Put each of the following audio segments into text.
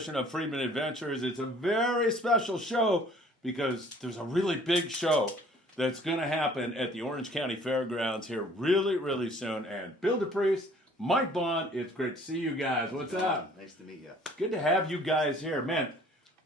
edition of Friedman Adventures. It's a very special show because there's a really big show that's going to happen at the Orange County Fairgrounds here really, really soon. And Bill DePriest, Mike Bohn, it's great to see you guys. What's up? Nice to meet you. Good to have you guys here. Man,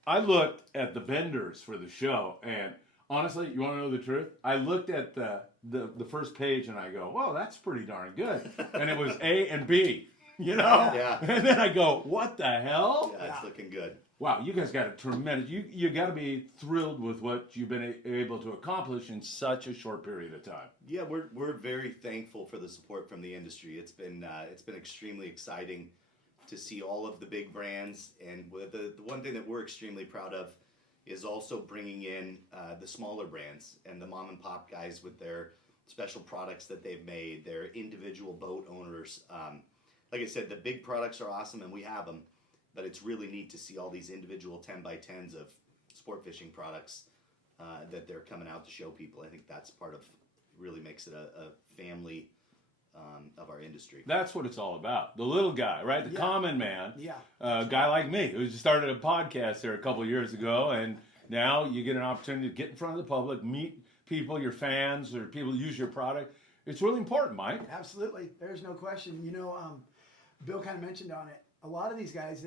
I looked at the vendors for the show, and honestly, you want to know the truth? I looked at the first page, and I go, "Whoa, that's pretty darn good." And it was A and B, you know? Yeah. And then I go, "What the hell?" Yeah, it's looking good. Wow, you guys got a tremendous. You got to be thrilled with what you've been able to accomplish in such a short period of time. Yeah, we're very thankful for the support from the industry. It's been extremely exciting to see all of the big brands, and the one thing that we're extremely proud of is also bringing in the smaller brands and the mom and pop guys with their special products that they've made, their individual boat owners. Like I said, the big products are awesome, and we have them. But it's really neat to see all these individual 10x10s of sport fishing products that they're coming out to show people. I think that's part of really makes it a family of our industry. That's what it's all about. The little guy, right? The common man. Yeah. A guy like me who just started a podcast there a couple of years ago, and now you get an opportunity to get in front of the public, meet people, your fans, or people who use your product. It's really important, Mike. Absolutely. There's no question. You know, Bill kind of mentioned on it. A lot of these guys,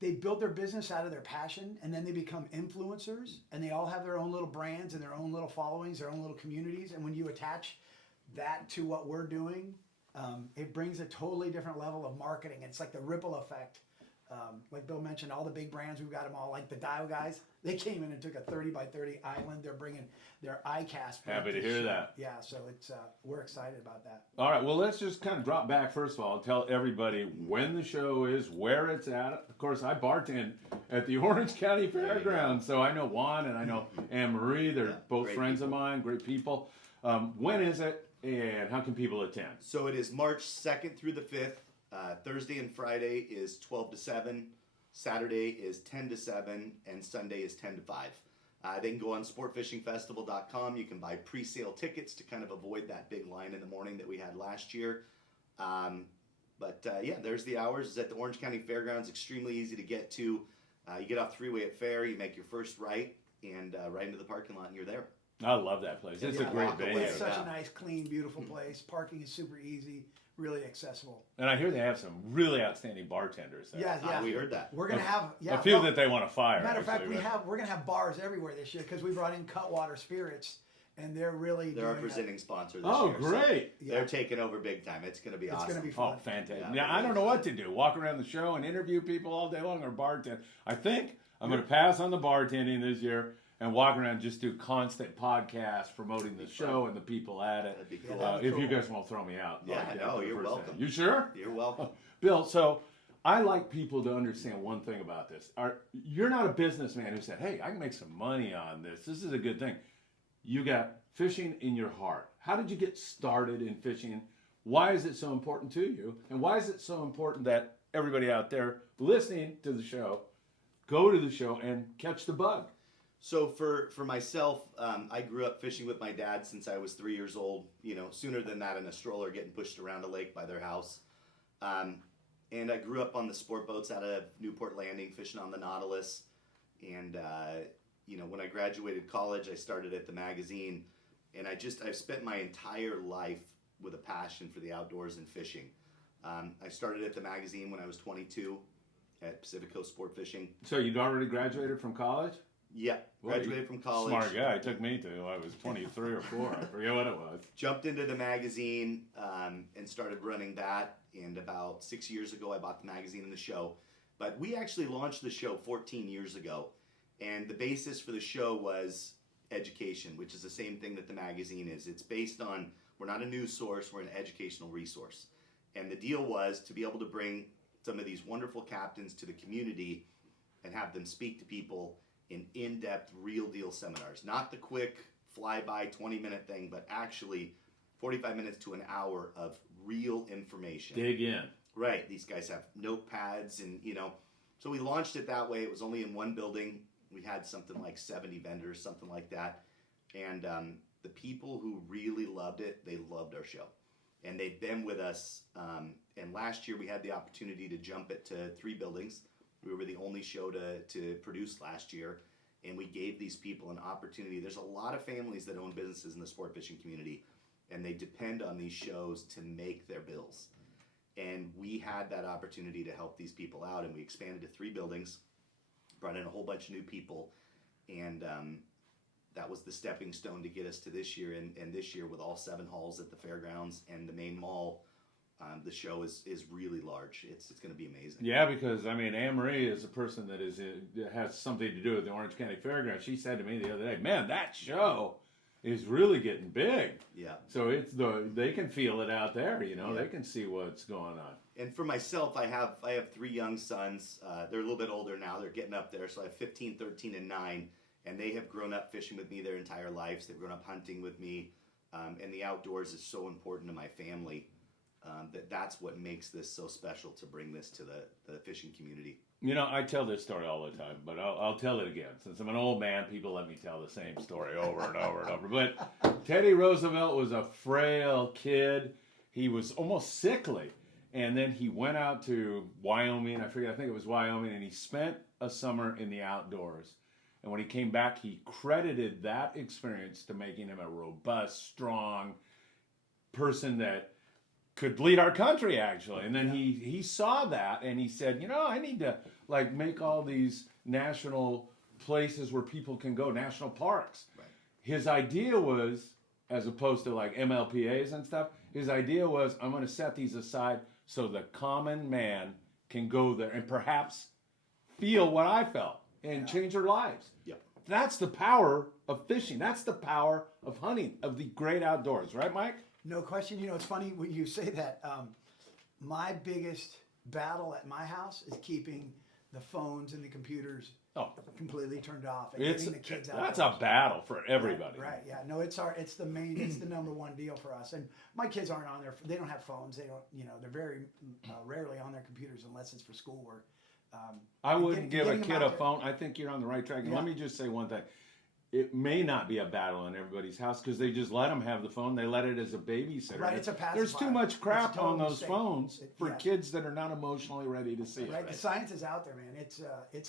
they build their business out of their passion, and then they become influencers, and they all have their own little brands and their own little followings, their own little communities. And when you attach that to what we're doing, it brings a totally different level of marketing. It's like the ripple effect. Like Bill mentioned, all the big brands, we've got them all, like the Dial guys. They came in and took a 30x30 island. They're bringing their ICAST. Happy to hear that. Yeah, so it's we're excited about that. All right, well, let's just kind of drop back first of all and tell everybody when the show is, where it's at. Of course, I bartend at the Orange County Fairgrounds, so I know Juan and I know Anne Marie. They're both friends of mine, great people. When is it, and how can people attend? So it is March 2nd through the 5th. Thursday and Friday is 12 to 7. Saturday is 10 to 7. And Sunday is 10 to 5. They can go on sportfishingfestival.com. You can buy pre-sale tickets to kind of avoid that big line in the morning that we had last year. Yeah, there's the hours. It's at the Orange County Fairgrounds. Extremely easy to get to. You get off Freeway at Fair. You make your first right and right into the parking lot, and you're there. I love that place. It's a great venue. It's such a nice, clean, beautiful place. Parking is super easy, really accessible. And I hear they have some really outstanding bartenders there. Yeah. We heard that. We're gonna have a few that they want to fire. Matter of fact, actually, we're gonna have bars everywhere this year because we brought in Cutwater Spirits, and they're our presenting sponsor this Oh, year. great! So they're taking over big time. It's going to be awesome. It's going to be fun. Oh, fantastic! Yeah, I don't know what to do. Walk around the show and interview people all day long or bartend. I think I'm going to pass on the bartending this year and walk around and just do constant podcasts promoting the show and the people at it. That'd be cool. If you guys won't throw me out. Yeah, no, you're welcome. You sure? You're welcome. Bill, so I like people to understand one thing about this. You're not a businessman who said, hey, I can make some money on this. This is a good thing. You got fishing in your heart. How did you get started in fishing? Why is it so important to you? And why is it so important that everybody out there listening to the show go to the show and catch the bug? So for myself, I grew up fishing with my dad since I was 3 years old. You know, sooner than that in a stroller getting pushed around a lake by their house. And I grew up on the sport boats out of Newport Landing, fishing on the Nautilus. And you know, when I graduated college, I started at the magazine. And I've spent my entire life with a passion for the outdoors and fishing. I started at the magazine when I was 22 at Pacific Coast Sport Fishing. So you'd already graduated from college? Yeah, graduated from college. Smart guy. It took me to. I was 23 or 4. I forget what it was. Jumped into the magazine and started running that. And about 6 years ago, I bought the magazine and the show. But we actually launched the show 14 years ago. And the basis for the show was education, which is the same thing that the magazine is. It's based on, we're not a news source, we're an educational resource. And the deal was to be able to bring some of these wonderful captains to the community and have them speak to people in-depth, real-deal seminars. Not the quick, fly-by, 20-minute thing, but actually 45 minutes to an hour of real information. Dig in. Right. These guys have notepads and, you know. So we launched it that way. It was only in one building. We had something like 70 vendors, something like that. And the people who really loved it, they loved our show. and they've been with us. And last year we had the opportunity to jump it to 3 buildings. We were the only show to produce last year, and we gave these people an opportunity. There's a lot of families that own businesses in the sport fishing community, and they depend on these shows to make their bills. And we had that opportunity to help these people out, and we expanded to 3 buildings, brought in a whole bunch of new people, and that was the stepping stone to get us to this year. And this year, with all 7 halls at the fairgrounds and the main mall, the show is really large. It's going to be amazing. Yeah, because I mean, Anne Marie is a person that has something to do with the Orange County Fairgrounds. She said to me the other day, "Man, that show is really getting big." Yeah. So they can feel it out there. You know, Yeah. they can see what's going on. And for myself, I have 3 young sons. They're a little bit older now. They're getting up there. So I have 15, 13, and 9. And they have grown up fishing with me their entire lives. They've grown up hunting with me. And the outdoors is so important to my family that's what makes this so special to bring this to the fishing community. You know, I tell this story all the time, but I'll tell it again. Since I'm an old man, people let me tell the same story over and over and over. But Teddy Roosevelt was a frail kid. He was almost sickly. And then he went out to Wyoming, I think it was Wyoming, and he spent a summer in the outdoors. And when he came back, he credited that experience to making him a robust, strong person that could lead our country, actually. And then he saw that, and he said, you know, I need to like make all these national places where people can go, national parks. Right. His idea was, as opposed to like MLPAs and stuff, his idea was, I'm going to set these aside so the common man can go there and perhaps feel what I felt and change their lives. Yep. That's the power of fishing. That's the power of hunting, of the great outdoors. Right, Mike? No question. You know, it's funny when you say that. My biggest battle at my house is keeping the phones and the computers completely turned off and getting the kids out. That's a battle for everybody. Right. Yeah. No, it's the number one deal for us. And my kids aren't on there. They don't have phones. They don't. You know, they're very rarely on their computers unless it's for schoolwork. I wouldn't give a kid a phone. I think you're on the right track. And let me just say one thing. It may not be a battle in everybody's house because they just let them have the phone. They let it as a babysitter. Right, it's a pacifier. There's too much crap on those mistake. phones for kids that are not emotionally ready to see it. Right, the science is out there, man. It's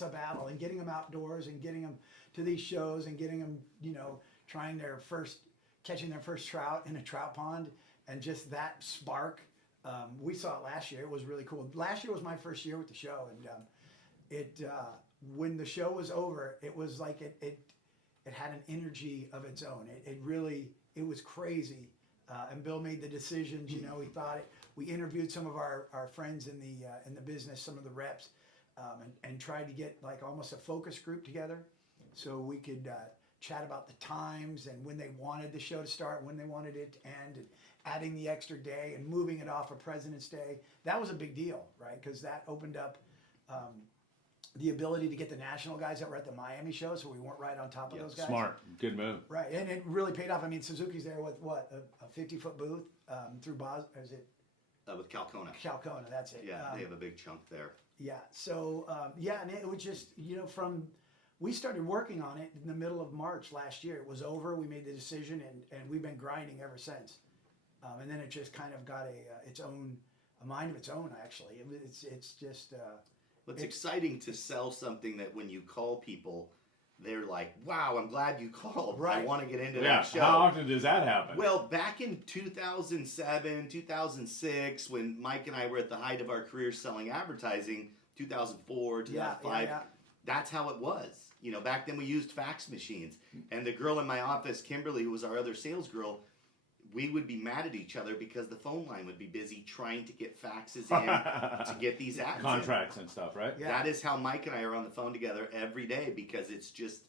a battle, and getting them outdoors and getting them to these shows and getting them, you know, catching their first trout in a trout pond, and just that spark. We saw it last year. It was really cool. Last year was my first year with the show, and when the show was over, it was like it had an energy of its own. It was crazy. And Bill made the decisions. You know, we interviewed some of our friends in the business, some of the reps, and tried to get like almost a focus group together, so we could chat about the times and when they wanted the show to start, when they wanted it to end, and adding the extra day and moving it off of President's Day. That was a big deal, right? Because that opened up the ability to get the national guys that were at the Miami show, so we weren't right on top of those guys. Smart, good move. Right, and it really paid off. I mean, Suzuki's there with what, a 50-foot booth through is it? With Calcona. Calcona, that's it. Yeah, they have a big chunk there. Yeah, so and it was just, you know, we started working on it in the middle of March last year. It was over. We made the decision, and we've been grinding ever since. And then it just kind of got a mind of its own. Actually, it's just. It's exciting to sell something that when you call people, they're like, wow, I'm glad you called. Right. I want to get into that show. How often does that happen? Well, back in 2007, 2006, when Mike and I were at the height of our careers selling advertising, 2004, 2005, that's how it was. You know, back then we used fax machines. And the girl in my office, Kimberly, who was our other sales girl, we would be mad at each other because the phone line would be busy trying to get faxes in to get these ads contracts and stuff, right? Yeah. That is how Mike and I are on the phone together every day, because it's just,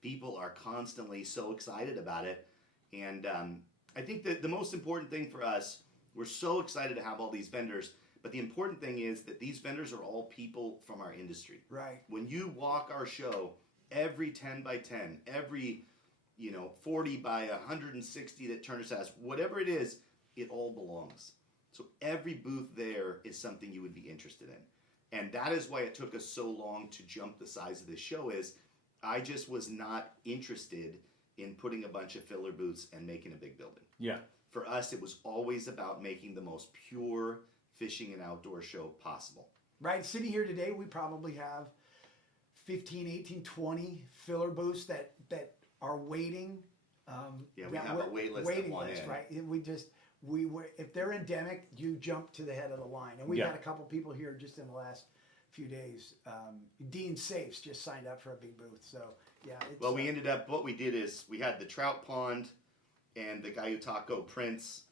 people are constantly so excited about it. And I think that the most important thing for us, we're so excited to have all these vendors, but the important thing is that these vendors are all people from our industry. Right. When you walk our show, every 10 by 10, every 40 by 160 that Turner's has, whatever it is, it all belongs. So every booth there is something you would be interested in. And that is why it took us so long to jump the size of this show. Is I just was not interested in putting a bunch of filler booths and making a big building. Yeah. for us, it was always about making the most pure fishing and outdoor show possible. Right, sitting here today, we probably have 15, 18, 20 filler booths that are waiting. Yeah, we have a wait list at one end. Right? If they're endemic, you jump to the head of the line. And we've had a couple people here just in the last few days. Dean Safes just signed up for a big booth. So, yeah. Well, what we did is we had the trout pond and the Gayutaco Prince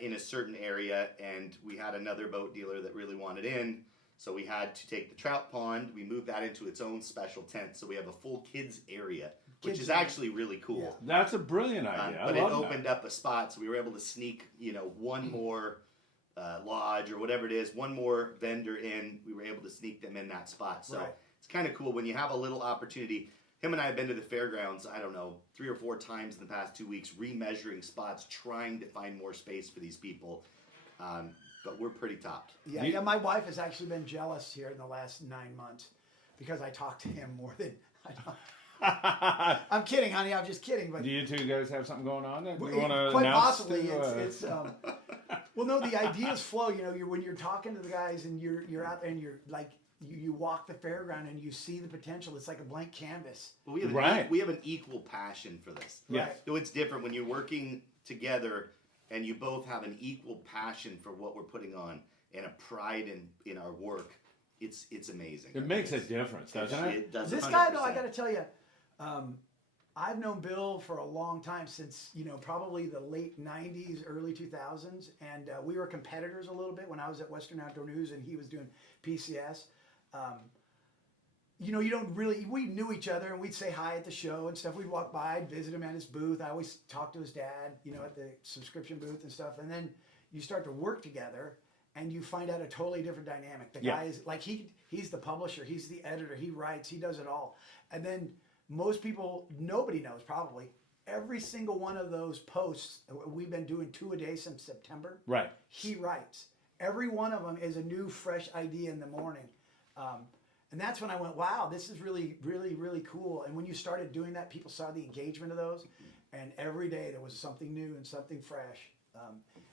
in a certain area, and we had another boat dealer that really wanted in. So we had to take the trout pond, we moved that into its own special tent. So we have a full kids area, which is actually really cool. Yeah. That's a brilliant idea. But it opened up a spot, so we were able to sneak, one more lodge or whatever it is, one more vendor in. We were able to sneak them in that spot. So it's kind of cool when you have a little opportunity. Him and I have been to the fairgrounds, I don't know, 3 or 4 times in the past 2 weeks, remeasuring spots, trying to find more space for these people. But we're pretty topped. Yeah, my wife has actually been jealous here in the last 9 months because I talk to him more than I talk. I'm kidding, honey. I'm just kidding. But do you two guys have something going on that you want to quite announce? Possibly, it's well, no, the ideas flow. When you're talking to the guys and you're out there and you're like you walk the fairground and you see the potential. It's like a blank canvas. But we have an equal passion for this. Yeah. Right. So it's different when you're working together and you both have an equal passion for what we're putting on and a pride in our work. It's amazing. It makes a difference, doesn't it? It does. This 100%. guy, though, I got to tell you, I've known Bill for a long time, since probably the late '90s, early 2000s, and we were competitors a little bit when I was at Western Outdoor News and he was doing PCS. You don't really, we knew each other and we'd say hi at the show and stuff. We'd walk by, I'd visit him at his booth. I always talked to his dad, at the subscription booth and stuff. And then you start to work together and you find out a totally different dynamic. The guy is like, he's the publisher, he's the editor, he writes, he does it all. And then most people, nobody knows probably, every single one of those posts, we've been doing 2 a day since September. Right. He writes. Every one of them is a new, fresh idea in the morning. And that's when I went, wow, this is really, really, really cool. And when you started doing that, people saw the engagement of those. And every day there was something new and something fresh.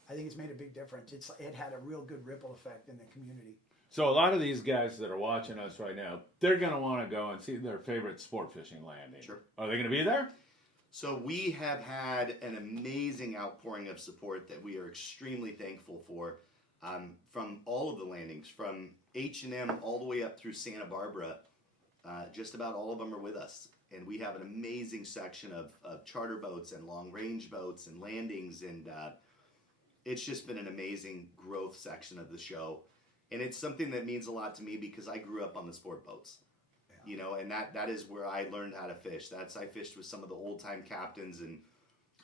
I think it's made a big difference. It had a real good ripple effect in the community. So a lot of these guys that are watching us right now, they're going to want to go and see their favorite sport fishing landing. Sure. Are they going to be there? So we have had an amazing outpouring of support that we are extremely thankful for. From all of the landings, from H&M all the way up through Santa Barbara, just about all of them are with us. And we have an amazing section of charter boats and long-range boats and landings, and it's just been an amazing growth section of the show. And it's something that means a lot to me because I grew up on the sport boats, and that is where I learned how to fish. I fished with some of the old-time captains and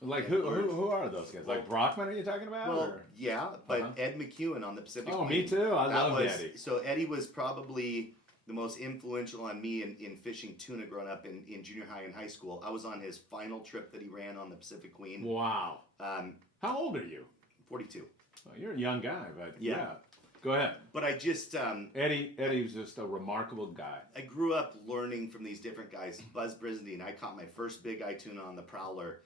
like who are those guys? Like Brockman, are you talking about? Well, yeah, but Ed McEwen on the Pacific Queen. Me too. I love Eddie. So Eddie was probably the most influential on me in fishing tuna growing up in junior high and high school. I was on his final trip that he ran on the Pacific Queen. Wow. How old are you? 42. Well, you're a young guy, but yeah. Go ahead. But I just Eddie was just a remarkable guy. I grew up learning from these different guys. Buzz Brisendine, I caught my first big eye tuna on the Prowler.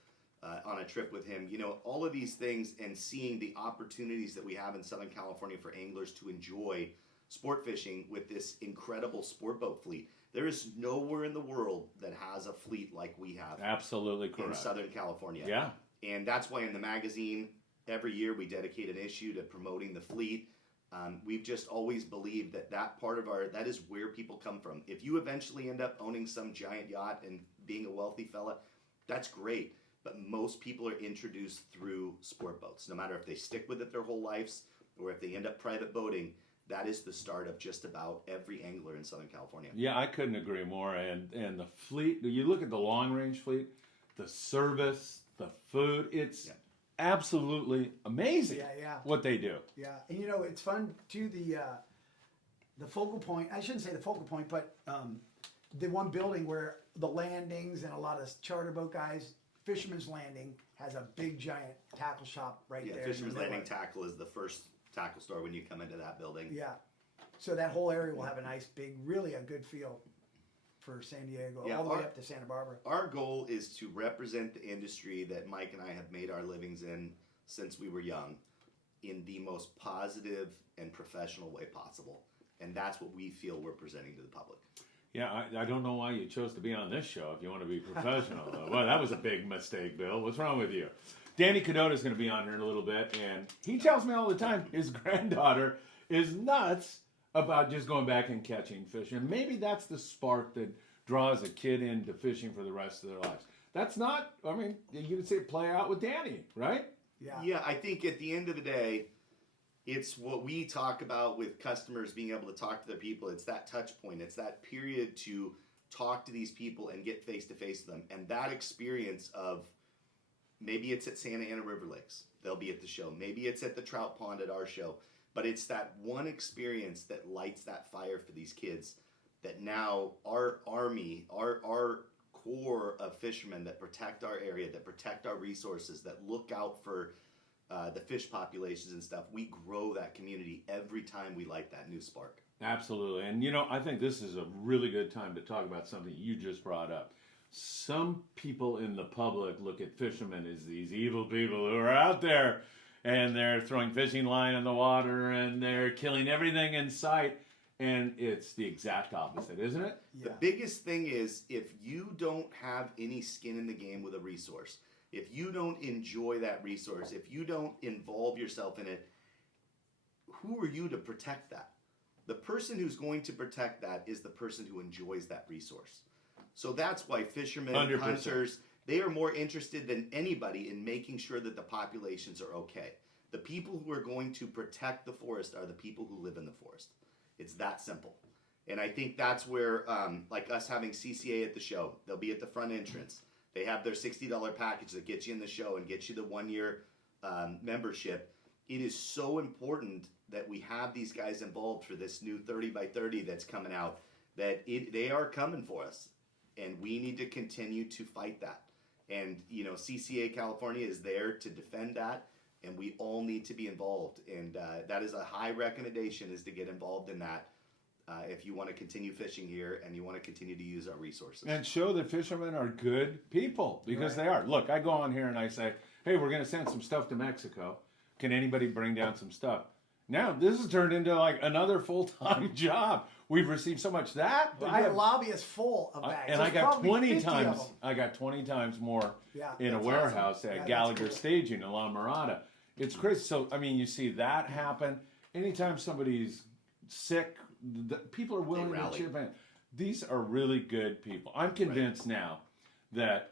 On a trip with him, all of these things, and seeing the opportunities that we have in Southern California for anglers to enjoy sport fishing with this incredible sport boat fleet. There is nowhere in the world that has a fleet like we have. Absolutely correct. In Southern California. Yeah. And that's why in the magazine, every year we dedicate an issue to promoting the fleet. We've just always believed that part of that is where people come from. If you eventually end up owning some giant yacht and being a wealthy fella, that's great. But most people are introduced through sport boats. No matter if they stick with it their whole lives or if they end up private boating, that is the start of just about every angler in Southern California. Yeah, I couldn't agree more. And the fleet, you look at the long range fleet, the service, the food, it's absolutely amazing what they do. Yeah, and it's fun too, the focal point, I shouldn't say the focal point, but the one building where the landings and a lot of charter boat guys, Fisherman's Landing has a big giant tackle shop there. Yeah, Fisherman's Landing Tackle is the first tackle store when you come into that building. Yeah. So that whole area will have a nice big, really a good feel for San Diego, all the way up to Santa Barbara. Our goal is to represent the industry that Mike and I have made our livings in since we were young in the most positive and professional way possible. And that's what we feel we're presenting to the public. Yeah, I don't know why you chose to be on this show if you want to be professional, though. Well, that was a big mistake, Bill. What's wrong with you? Danny Cadota is going to be on here in a little bit, and he tells me all the time his granddaughter is nuts about just going back and catching fish. And maybe that's the spark that draws a kid into fishing for the rest of their lives. That's not, I mean, you could say it play out with Danny, right? Yeah, I think at the end of the day, it's what we talk about with customers being able to talk to their people. It's that touch point. It's that period to talk to these people and get face to face with them. And that experience of maybe it's at Santa Ana River Lakes. They'll be at the show. Maybe it's at the Trout Pond at our show. But it's that one experience that lights that fire for these kids that now our army, our core of fishermen that protect our area, that protect our resources, that look out for the fish populations and stuff, we grow that community every time we light that new spark. Absolutely. And, you know, I think this is a really good time to talk about something you just brought up. Some people in the public look at fishermen as these evil people who are out there and they're throwing fishing line in the water and they're killing everything in sight. And it's the exact opposite, isn't it? The biggest thing is if you don't have any skin in the game with a resource, if you don't enjoy that resource, if you don't involve yourself in it, who are you to protect that? The person who's going to protect that is the person who enjoys that resource. So that's why fishermen, 100%. hunters, they are more interested than anybody in making sure that the populations are okay. The people who are going to protect the forest are the people who live in the forest. It's that simple. And I think that's where, like us having CCA at the show, they'll be at the front entrance. They have their $60 package that gets you in the show and gets you the 1 year membership. It is so important that we have these guys involved for this new 30 by 30 that's coming out, that they are coming for us. And we need to continue to fight that. And, you know, CCA California is there to defend that. And we all need to be involved. And that is a high recommendation, is to get involved in that if you want to continue fishing here and you want to continue to use our resources. And show that fishermen are good people, because they are. Look, I go on here and I say, hey, we're going to send some stuff to Mexico. Can anybody bring down some stuff? Now, this has turned into like another full-time job. We've received so much that. My lobby is full of bags. And There's I got probably 20 50 of times. them. I got 20 times more Yeah, in a that's warehouse awesome. at Yeah, that's Gallagher cool. Staging in La Mirada. It's crazy. So I mean, you see that happen. Anytime somebody's sick, people are willing to rally. chip in. These are really good people. I'm convinced now that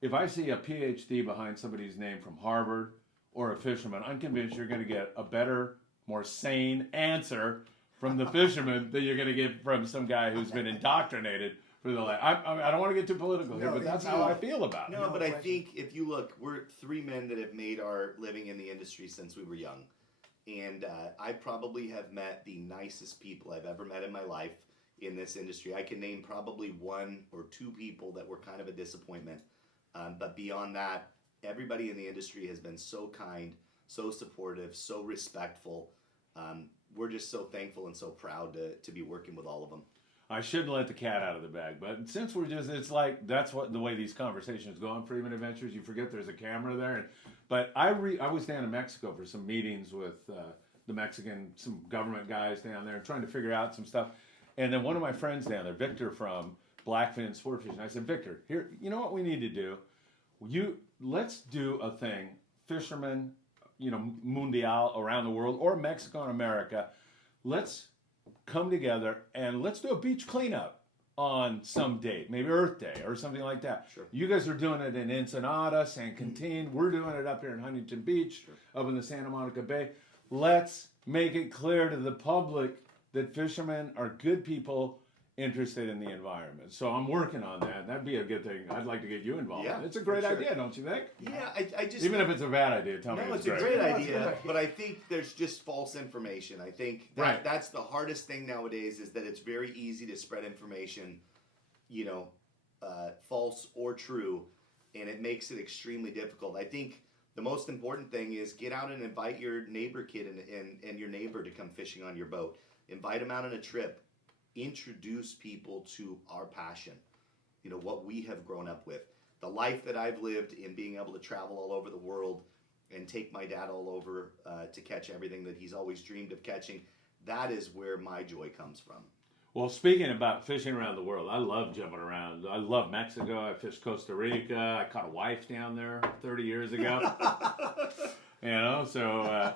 if I see a PhD behind somebody's name from Harvard or a fisherman, I'm convinced you're going to get a better, more sane answer from the fisherman than you're going to get from some guy who's been indoctrinated for the last. I don't want to get too political here, No, but that's how I feel about it. No, but I question. think if you look, we're three men that have made our living in the industry since we were young. And I probably have met the nicest people I've ever met in my life in this industry. I can name probably one or two people that were kind of a disappointment. But beyond that, everybody in the industry has been so kind, so supportive, so respectful. We're just so thankful and so proud to be working with all of them. I shouldn't let the cat out of the bag, but since we're just, it's like, that's what the way these conversations go on Friedman Adventures. You forget there's a camera there. But I was down in Mexico for some meetings with some government guys down there, trying to figure out some stuff. And then one of my friends down there, Victor from Blackfin Sport Fishing, I said, Victor, here, you know what we need to do? Let's do a thing, fishermen, mundial around the world, or Mexico and America. Let's come together and let's do a beach cleanup on some date, maybe Earth Day or something like that. Sure. You guys are doing it in Ensenada, San Quintin. We're doing it up here in Huntington Beach, up in the Santa Monica Bay. Let's make it clear to the public that fishermen are good people interested in the environment. So I'm working on that. That'd be a good thing. I'd like to get you involved. Yeah, It's a great for sure. idea, don't you think? Yeah, I just Even if it's a bad idea, tell me No, it's it's a great. great No, it's a good idea, idea. but I think there's just false information. I think Right. that's the hardest thing nowadays, is that it's very easy to spread information, false or true, and it makes it extremely difficult. I think the most important thing is get out and invite your neighbor kid and your neighbor to come fishing on your boat. Invite them out on a trip. Introduce people to our passion, what we have grown up with. The life that I've lived in being able to travel all over the world and take my dad all over to catch everything that he's always dreamed of catching. That is where my joy comes from. Well, speaking about fishing around the world, I love jumping around. I love Mexico. I fished Costa Rica. I caught a wife down there 30 years ago. So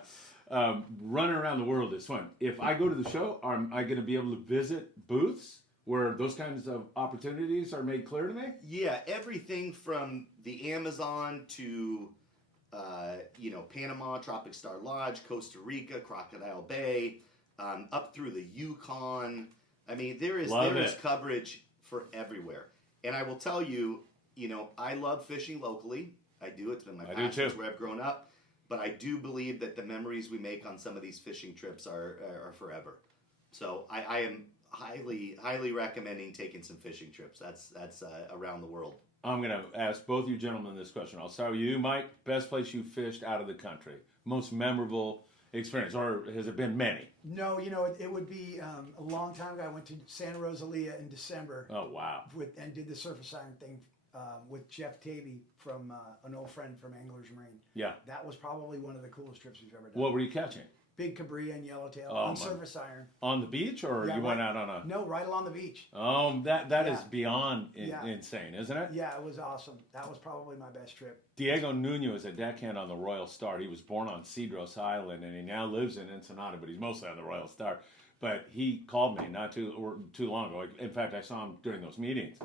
running around the world is fun. If I go to the show, am I going to be able to visit booths where those kinds of opportunities are made clear to me? Yeah, everything from the Amazon to Panama, Tropic Star Lodge, Costa Rica, Crocodile Bay, up through the Yukon. I mean, there is coverage for everywhere. And I will tell you, I love fishing locally. I do. It's been my passion. It's where I've grown up. But I do believe that the memories we make on some of these fishing trips are forever. So I am highly recommending taking some fishing trips. That's around the world. I'm going to ask both you gentlemen this question. I'll start with you, Mike. Best place you fished out of the country? Most memorable experience, or has it been many? No, it would be a long time ago. I went to Santa Rosalia in December. Oh, wow. And did the surface iron thing with Jeff Tavey from an old friend from Anglers Marine. Yeah. That was probably one of the coolest trips we've ever done. What were you catching? Big cabria and yellowtail on surface iron. On the beach, or you went out on a... No, right along the beach. Oh, that is beyond insane, isn't it? Yeah, it was awesome. That was probably my best trip. Diego Nuno is a deckhand on the Royal Star. He was born on Cedros Island, and he now lives in Ensenada, but he's mostly on the Royal Star. But he called me not too long ago. In fact, I saw him during those meetings,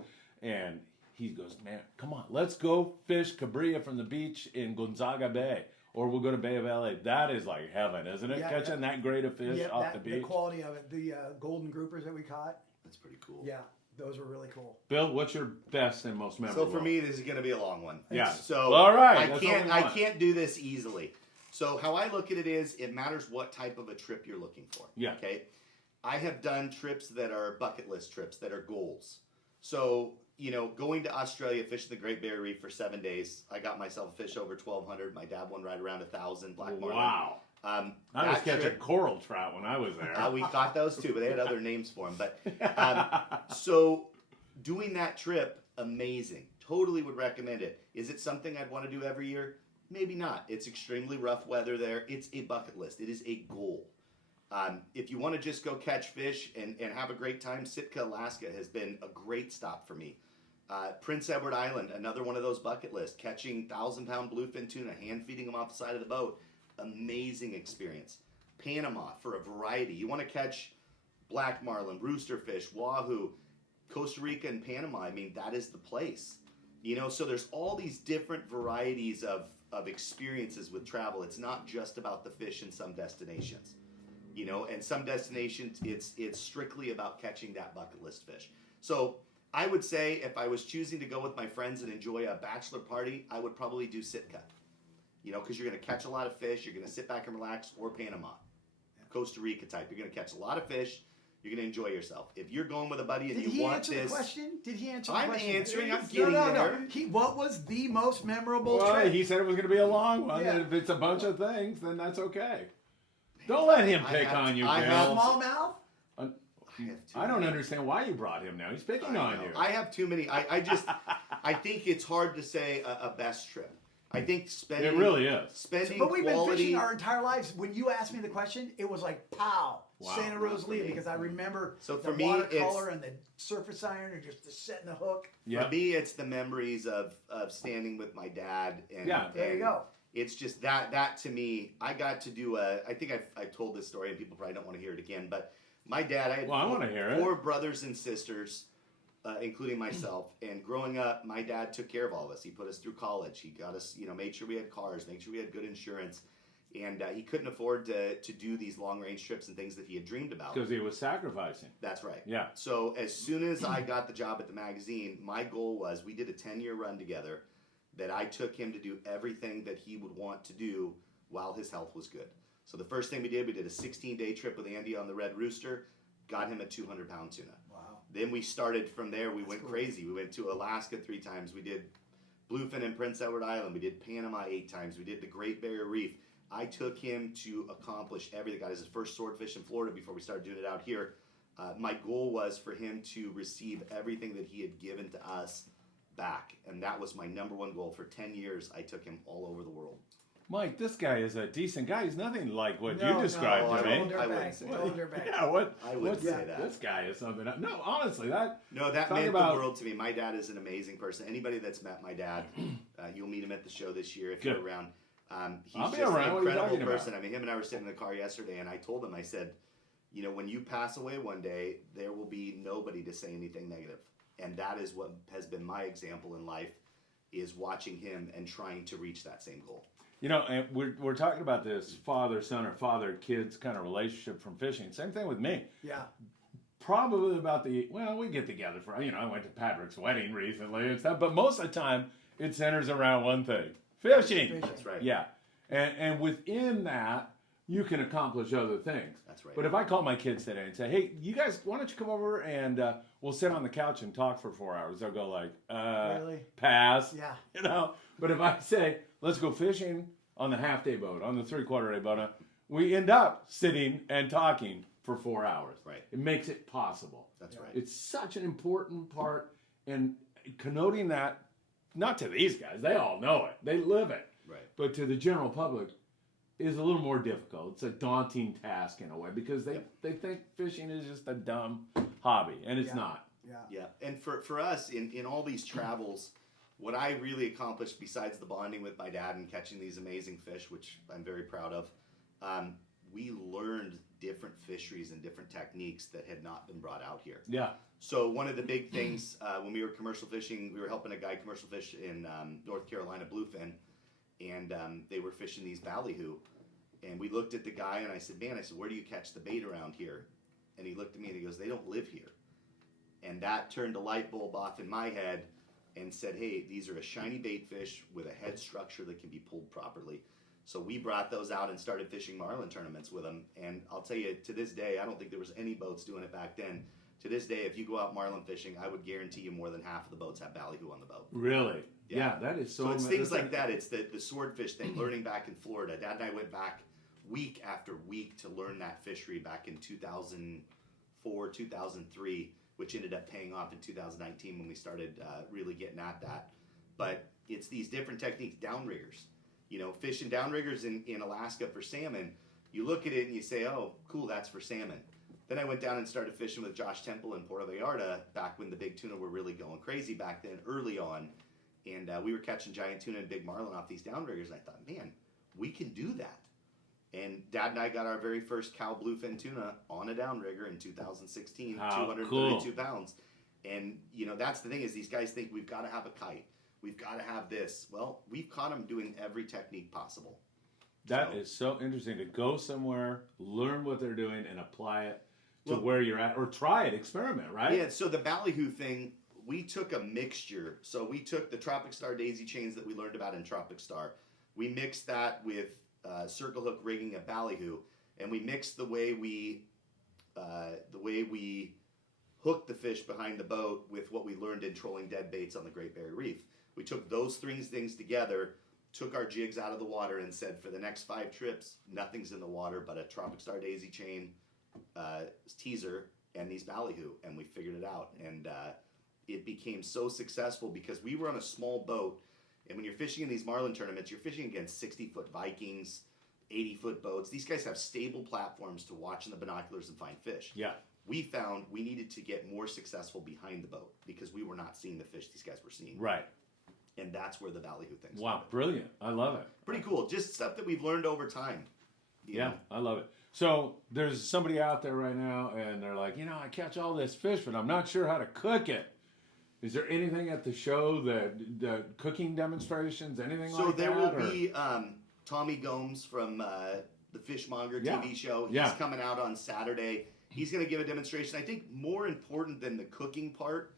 and he goes, "Man, come on, let's go fish cabria from the beach in Gonzaga Bay. Or we'll go to Bay of LA." That is like heaven, isn't it? Catching that great a fish off the beach. The quality of it. The golden groupers that we caught. That's pretty cool. Yeah, those were really cool. Bill, what's your best and most memorable? So for me, this is going to be a long one. Yeah. So all right. I can't do this easily. So how I look at it is, it matters what type of a trip you're looking for. Yeah. Okay. I have done trips that are bucket list trips, that are goals. So, going to Australia, fishing the Great Barrier Reef for 7 days, I got myself a fish over 1,200. My dad won right around 1,000 black marlin. Wow. I was catching coral trout when I was there. We caught those too, but they had other names for them. But so doing that trip, amazing. Totally would recommend it. Is it something I'd want to do every year? Maybe not. It's extremely rough weather there. It's a bucket list. It is a goal. If you want to just go catch fish and have a great time, Sitka, Alaska has been a great stop for me. Prince Edward Island, another one of those bucket lists. Catching 1,000-pound bluefin tuna, hand feeding them off the side of the boat. Amazing experience. Panama for a variety. You want to catch black marlin, roosterfish, wahoo. Costa Rica and Panama, I mean, that is the place. So there's all these different varieties of experiences with travel. It's not just about the fish in some destinations. And some destinations, it's strictly about catching that bucket list fish. So I would say if I was choosing to go with my friends and enjoy a bachelor party, I would probably do Sitka. Because you're going to catch a lot of fish, you're going to sit back and relax, or Panama, Costa Rica type. You're going to catch a lot of fish, you're going to enjoy yourself. If you're going with a buddy and you want this... Did he answer the question? Did he answer the I'm question? answering, I'm getting there. What was the most memorable Well, trip? he said it was going to be a long one. Yeah. And if it's a bunch of things, then that's okay. Don't let him pick on you, Bill. Smallmouth? I don't understand why you brought him now. He's picking on you. I have too many. I think it's hard to say a best trip. I think spending... It really is. Spending But we've quality... been fishing our entire lives. When you asked me the question, it was like, pow, Wow. Santa Rosalia, because I remember So the for me, watercolor and the surface iron and just the setting the hook. Yeah. For me, it's the memories of standing with my dad. And, There you go. It's just that to me, I got to do I think I've told this story and people probably don't want to hear it again, but my dad, I had I want to hear it. 4 brothers and sisters, including myself. And growing up, my dad took care of all of us. He put us through college. He got us, made sure we had cars, made sure we had good insurance. And he couldn't afford to do these long-range trips and things that he had dreamed about. Because he was sacrificing. That's right. Yeah. So as soon as I got the job at the magazine, my goal was, we did a 10-year run together, that I took him to do everything that he would want to do while his health was good. So the first thing we did a 16-day trip with Andy on the Red Rooster, got him a 200-pound tuna. Wow. Then we started from there. We went crazy. We went to Alaska 3 times. We did bluefin and Prince Edward Island. We did Panama 8 times. We did the Great Barrier Reef. I took him to accomplish everything. Got his first swordfish in Florida before we started doing it out here. My goal was for him to receive everything that he had given to us back, and that was my number one goal. For 10 years, I took him all over the world. Mike, this guy is a decent guy. He's nothing like what No, you described no, to I me. wouldn't- I wouldn't say Total dirtbag. Yeah, what? I wouldn't what's say that. This guy is something. No, honestly, that. No, that Talk meant about- the world to me. My dad is an amazing person. Anybody that's met my dad, you'll meet him at the show this year if Good. you're around. He's I'll be just around. an What are you incredible talking about? person. I mean, him and I were sitting in the car yesterday, and I told him, I said, you know, when you pass away one day, there will be nobody to say anything negative. And that is what has been my example in life, is watching him and trying to reach that same goal. You know, and we're talking about this father-son or father-kids kind of relationship from fishing. Same thing with me. Yeah. Probably about we get together for, I went to Patrick's wedding recently and stuff, but most of the time it centers around one thing: fishing. That's right. Yeah. And within that, you can accomplish other things. That's right. But if I call my kids today and say, hey, you guys, why don't you come over and we'll sit on the couch and talk for 4 hours, they'll go like, Really? pass. Yeah. But if I say, let's go fishing on the half-day boat, on the three-quarter-day boat, we end up sitting and talking for 4 hours. Right. It makes it possible. That's right. It's such an important part, and connoting that, not to these guys, they all know it, they live it. Right. But to the general public, is a little more difficult. It's a daunting task in a way, because they think fishing is just a dumb hobby, and it's Yeah. not. Yeah. Yeah, and for us in all these travels, what I really accomplished besides the bonding with my dad and catching these amazing fish, which I'm very proud of, we learned different fisheries and different techniques that had not been brought out here. Yeah. So one of the big things when we were commercial fishing, we were helping a guy commercial fish in North Carolina bluefin, and they were fishing these ballyhoo. And we looked at the guy, and I said, where do you catch the bait around here? And he looked at me and he goes, they don't live here. And that turned a light bulb off in my head and said, hey, these are a shiny bait fish with a head structure that can be pulled properly. So we brought those out and started fishing marlin tournaments with them. And I'll tell you, to this day, I don't think there was any boats doing it back then. To this day, if you go out marlin fishing, I would guarantee you more than half of the boats have ballyhoo on the boat. Really? Yeah. Yeah, that is so. So it's things like that. that. It's the swordfish thing, learning back in Florida. Dad and I went back week after week to learn that fishery back in 2004, 2003, which ended up paying off in 2019 when we started really getting at that. But it's these different techniques, downriggers. You know, fishing downriggers in Alaska for salmon, you look at it and you say, oh, cool, that's for salmon. Then I went down and started fishing with Josh Temple in Puerto Vallarta back when the big tuna were really going crazy back then, early on. And we were catching giant tuna and big marlin off these downriggers. And I thought, man, we can do that. And Dad and I got our very first cow bluefin tuna on a downrigger in 2016, How 232 cool. pounds. And, you know, that's the thing is these guys think we've got to have a kite. We've got to have this. Well, we've caught them doing every technique possible. That is so interesting to go somewhere, learn what they're doing, and apply it to Well- where you're at, or try it, experiment, right? Yeah, so the ballyhoo thing, we took a mixture. So we took the Tropic Star daisy chains that we learned about in Tropic Star. We mixed that with circle hook rigging at ballyhoo, and we mixed the way we hooked the fish behind the boat with what we learned in trolling dead baits on the Great Barrier Reef. We took those three things together, took our jigs out of the water, and said for the next 5 trips, nothing's in the water but a Tropic Star daisy chain teaser and these ballyhoo, and we figured it out. And it became so successful because we were on a small boat, and when you're fishing in these marlin tournaments, you're fishing against 60-foot Vikings, 80-foot boats. These guys have stable platforms to watch in the binoculars and find fish. Yeah. We found we needed to get more successful behind the boat because we were not seeing the fish these guys were seeing. Right. And that's where the ballyhoo thing Wow, started. brilliant. I love it. Pretty cool. Just stuff that we've learned over time. you Yeah, know? I love it. So there's somebody out there right now, and they're like, I catch all this fish, but I'm not sure how to cook it. Is there anything at the show the cooking demonstrations, anything So like that? there will or- be Tommy Gomes from the Fishmonger Yeah. TV show. He's Yeah. coming out on Saturday. He's going to give a demonstration. I think more important than the cooking part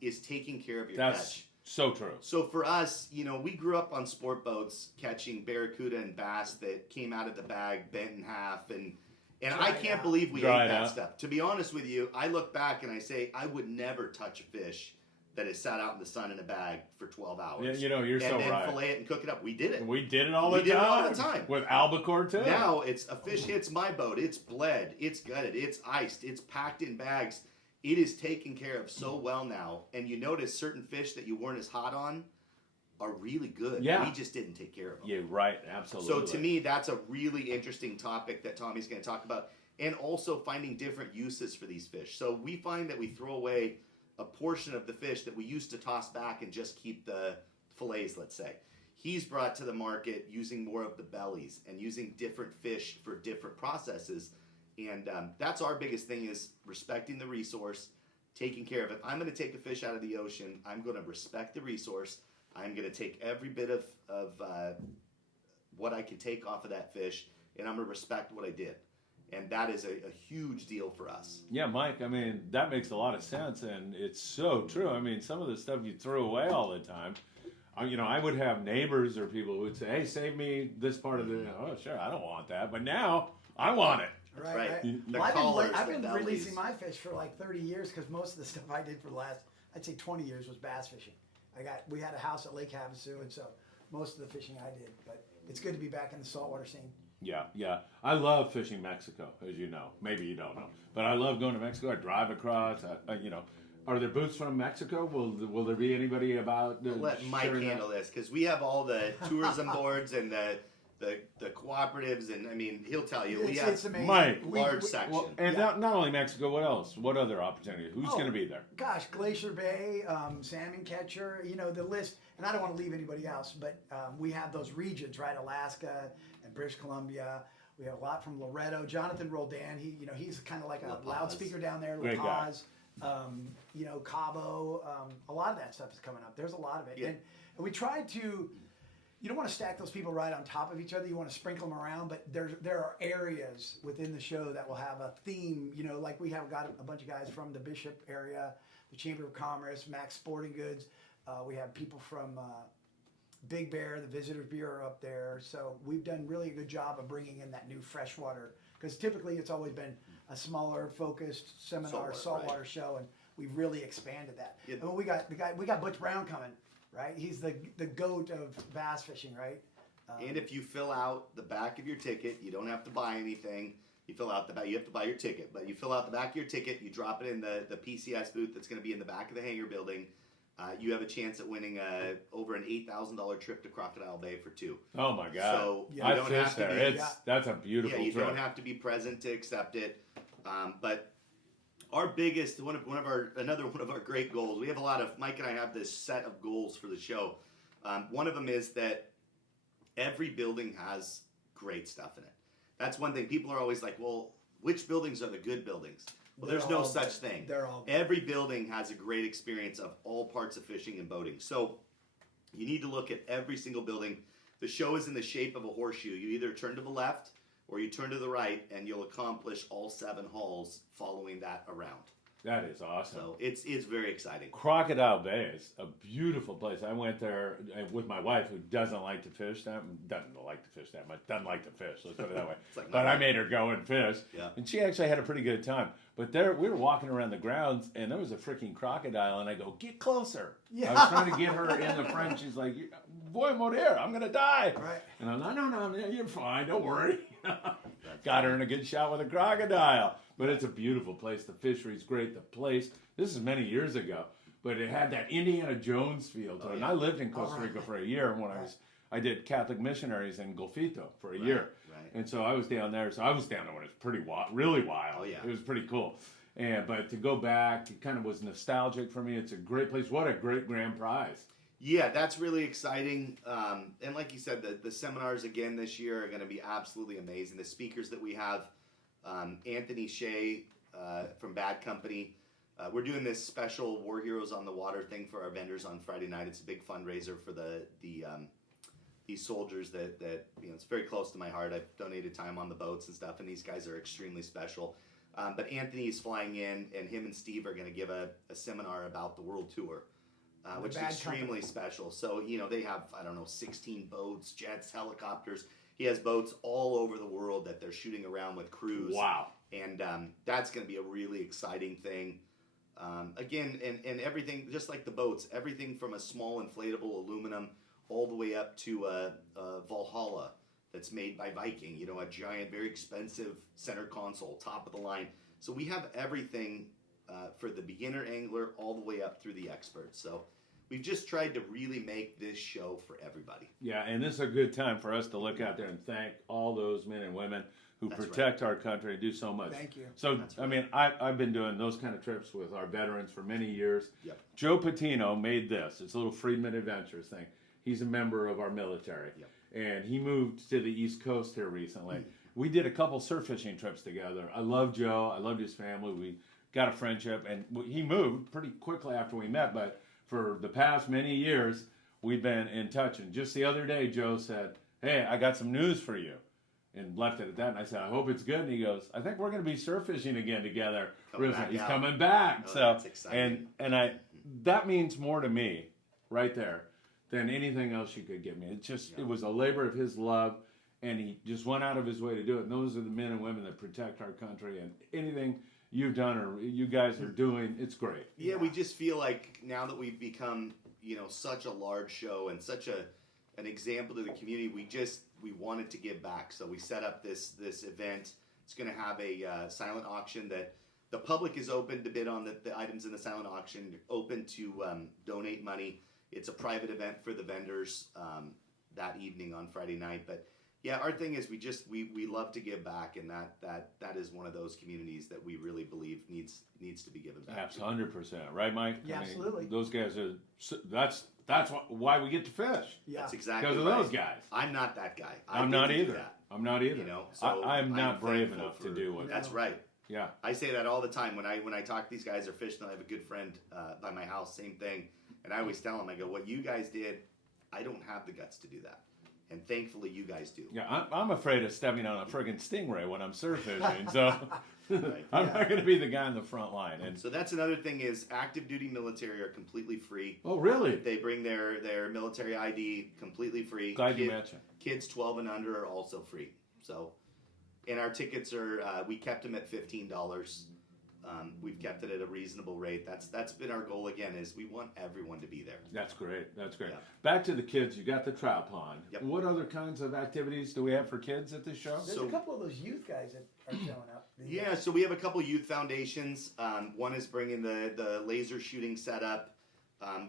is taking care of your That's catch. so true. So for us, we grew up on sport boats catching barracuda and bass that came out of the bag bent in half, and I Dried can't out. believe we Dried ate that out. stuff. To be honest with you, I look back and I say I would never touch a fish that has sat out in the sun in a bag for 12 hours. Yeah, you're and so then right. fillet it and cook it up. We did it. We did it all We the did it time. all the time. With albacore too. Now it's a fish hits my boat. It's bled. It's gutted. It's iced. It's packed in bags. It is taken care of so well now. And you notice certain fish that you weren't as hot on are really good. Yeah. We just didn't take care of them. Yeah, right. Absolutely. So to me, that's a really interesting topic that Tommy's going to talk about, and also finding different uses for these fish. So we find that we throw away a portion of the fish that we used to toss back and just keep the fillets, let's say. He's brought to the market using more of the bellies and using different fish for different processes. And that's our biggest thing, is respecting the resource, taking care of it. I'm going to take a fish out of the ocean. I'm going to respect the resource. I'm going to take every bit of what I can take off of that fish, and I'm going to respect what I did. And that is a huge deal for us. Yeah, Mike, I mean, that makes a lot of sense, and it's so true. I mean, some of the stuff you throw away all the time, I would have neighbors or people who would say, hey, save me this part of the, oh, sure, I don't want that, but now I want it. Right. The Well, collars, I've the been bellies. releasing my fish for like 30 years because most of the stuff I did for the last, I'd say 20 years was bass fishing. We had a house at Lake Havasu, and so most of the fishing I did. But it's good to be back in the saltwater scene. Yeah. I love fishing Mexico, as you know. Maybe you don't know. But I love going to Mexico. I drive across. Are there boots from Mexico? Will there be anybody about? Let Mike handle this, because we have all the tourism boards and the cooperatives, and I mean, he'll tell you. We have It's amazing. Mike, large section. Well, and not only Mexico, what else? What other opportunity? Who's going to be there? Gosh, Glacier Bay, Salmon Catcher, the list. And I don't want to leave anybody else, but we have those regions, right? Alaska and British Columbia. We have a lot from Loretto. Jonathan Roldan, he's kind of like a La Paz. loudspeaker down there. Great La guy. Paz, Cabo. A lot of that stuff is coming up. There's a lot of it. Yeah. And we tried to. You don't want to stack those people right on top of each other. You want to sprinkle them around, but there are areas within the show that will have a theme. Like we have got a bunch of guys from the Bishop area, the Chamber of Commerce, Max Sporting Goods. We have people from Big Bear, the Visitors Bureau up there. So we've done really a good job of bringing in that new freshwater, because typically it's always been a smaller, focused seminar, saltwater right. show, and we've really expanded that. Yeah. And we got Butch Brown coming. Right, he's the goat of bass fishing, right? And if you fill out the back of your ticket, you don't have to buy anything. You fill out the back. You have to buy your ticket, but you fill out the back of your ticket. You drop it in the PCS booth that's going to be in the back of the hangar building. You have a chance at winning over an $8,000 trip to Crocodile Bay for two. Oh my God! So you I don't fished have to there. be. That's a beautiful Yeah, you trip. don't have to be present to accept it. But our biggest another one of our great goals. We have a lot of Mike and I have this set of goals for the show. One of them is that every building has great stuff in it. That's one thing. People are always like, well, which buildings are the good buildings? Well, there's no such thing. They're all good. Every building has a great experience of all parts of fishing and boating. So you need to look at every single building. The show is in the shape of a horseshoe. You either turn to the left or you turn to the right, and you'll accomplish all 7 halls following that around. That is awesome. So it's very exciting. Crocodile Bay is a beautiful place. I went there with my wife, who doesn't like to fish that much. Doesn't like to fish. Let's put it that way. like But my I wife. made her go and fish, Yeah. and she actually had a pretty good time. But there, we were walking around the grounds, and there was a freaking crocodile, and I go, "Get closer!" Yeah. I was trying to get her in the front. She's like, "Boy, Moder, I'm gonna die!" Right. And I'm like, "No, you're fine. Don't worry." Got her in a good shot with a crocodile. But it's a beautiful place. The fishery's great. The place. This is many years ago, but it had that Indiana Jones feel to it. And I lived in Costa Rica for a year when I did Catholic missionaries in Golfito for a year. Right. And so I was down there. So I was down there when it was pretty wild, really wild. Oh, yeah. It was pretty cool. But to go back, it kind of was nostalgic for me. It's a great place. What a great grand prize. Yeah, that's really exciting. And like you said, the seminars again this year are going to be absolutely amazing. The speakers that we have, Anthony Shea from Bad Company. We're doing this special War Heroes on the Water thing for our vendors on Friday night. It's a big fundraiser for these soldiers that it's very close to my heart. I've donated time on the boats and stuff, and these guys are extremely special. But Anthony is flying in, and him and Steve are going to give a seminar about the World Tour. Which is extremely special. So, they have, 16 boats, jets, helicopters. He has boats all over the world that they're shooting around with crews. Wow. And that's going to be a really exciting thing. Again, and everything, just like the boats, everything from a small inflatable aluminum all the way up to a Valhalla that's made by Viking, a giant, very expensive center console, top of the line. So we have everything for the beginner angler all the way up through the experts. So we've just tried to really make this show for everybody. Yeah, and this is a good time for us to look out there and thank all those men and women who That's protect our country and do so much. Thank you. So, That's I mean, I've been doing those kind of trips with our veterans for many years. Yep. Joe Patino made this. It's a little Friedman Adventures thing. He's a member of our military. Yep. And he moved to the East Coast here recently. We did a couple surf fishing trips together. I love Joe. I loved his family. We got a friendship. And he moved pretty quickly after we met. But for the past many years, we've been in touch. And just the other day, Joe said, "Hey, I got some news for you." And left it at that. And I said, "I hope it's good." And he goes, "I think we're going to be surf fishing again together." Coming back He's out. coming back. Oh, So that's exciting. and that means more to me right there than anything else you could give me. It just it was a labor of his love, and he just went out of his way to do it. And those are the men and women that protect our country. And anything you've done or you guys are doing, it's great. Yeah, we just feel like now that we've become, such a large show and such an example to the community, we wanted to give back. So we set up this event. It's going to have a silent auction that the public is open to bid on the items in the silent auction, open to donate money. It's a private event for the vendors that evening on Friday night. But yeah, our thing is we love to give back, and that is one of those communities that we really believe needs to be given back. That's 100%, right, Mike? Yeah, absolutely. Those guys are. That's why we get to fish. Yeah. That's exactly Because of right. those guys. I'm not that guy. I'm didn't not do either. that. I'm not either. So I'm not I'm brave thankful enough for- to do what. That's right. Yeah. I say that all the time when I talk to these guys or fishing. I have a good friend by my house, same thing, and I always tell them, I go, "What you guys did, I don't have the guts to do that, and thankfully you guys do." Yeah, I'm afraid of stepping on a friggin' stingray when I'm surf fishing, so Right. I'm not going to be the guy on the front line. And So that's another thing is active duty military are completely free. oh, really? They bring their military ID completely free. Glad you mentioned. Kids 12 and under are also free. So, and our tickets are we kept them at $15. We've kept it at a reasonable rate. That's been our goal again. Is we want everyone to be there. That's great. That's great. Yeah. Back to the kids. You got the trout pond. Yep. What other kinds of activities do we have for kids at this show? There's So- a couple of those youth guys that are showing up. Yeah, so we have a couple youth foundations. One is bringing the laser shooting setup.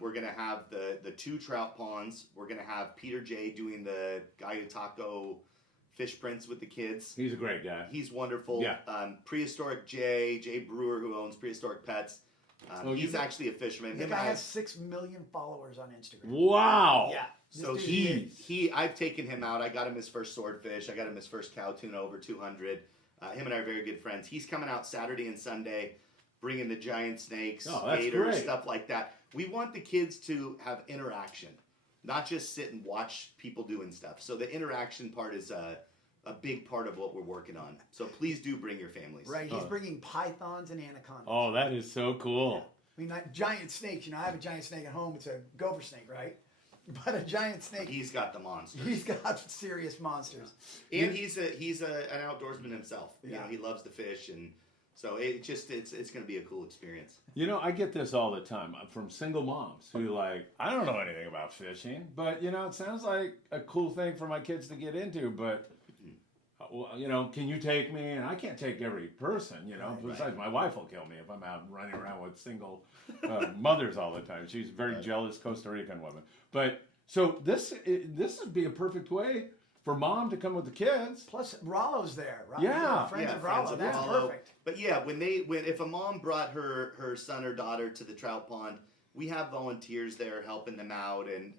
We're gonna have the 2 trout ponds. We're gonna have Peter J doing the Gallo Taco fish prints with the kids. He's a great guy. He's wonderful. Yeah. Prehistoric Jay Brewer, who owns Prehistoric Pets. Oh, He's you- actually a fisherman. The Him guy and I- has 6 million followers on Instagram. Wow. Yeah. This So dude he is- I've taken him out. I got him his first swordfish. I got him his first cow tuna over 200. Him and I are very good friends. He's coming out Saturday and Sunday, bringing the giant snakes, Oh, that's gators, great. stuff like that. We want the kids to have interaction, not just sit and watch people doing stuff. So the interaction part is a big part of what we're working on. So please do bring your families. Right, he's bringing pythons and anacondas. Oh, that is so cool. I mean, like giant snakes. I have a giant snake at home. It's a gopher snake, right? But a giant snake. He's got the monster. He's got serious monsters. And he's an outdoorsman himself. You Yeah. know, he loves to fish, and so it's going to be a cool experience. You know, I get this all the time from single moms who I don't know anything about fishing, but it sounds like a cool thing for my kids to get into, but can you take me? And I can't take every person, Right, besides my wife will kill me if I'm out running around with single mothers all the time. She's a very jealous Costa Rican woman. But so this would be a perfect way for mom to come with the kids. Plus, Rollo's there. Right? Yeah. Friends of Friends Rollo. of That's Rollo. perfect. But yeah, if a mom brought her son or daughter to the trout pond, we have volunteers there helping them out, and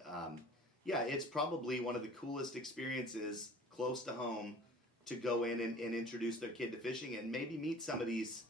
it's probably one of the coolest experiences close to home to go in and introduce their kid to fishing and maybe meet some of these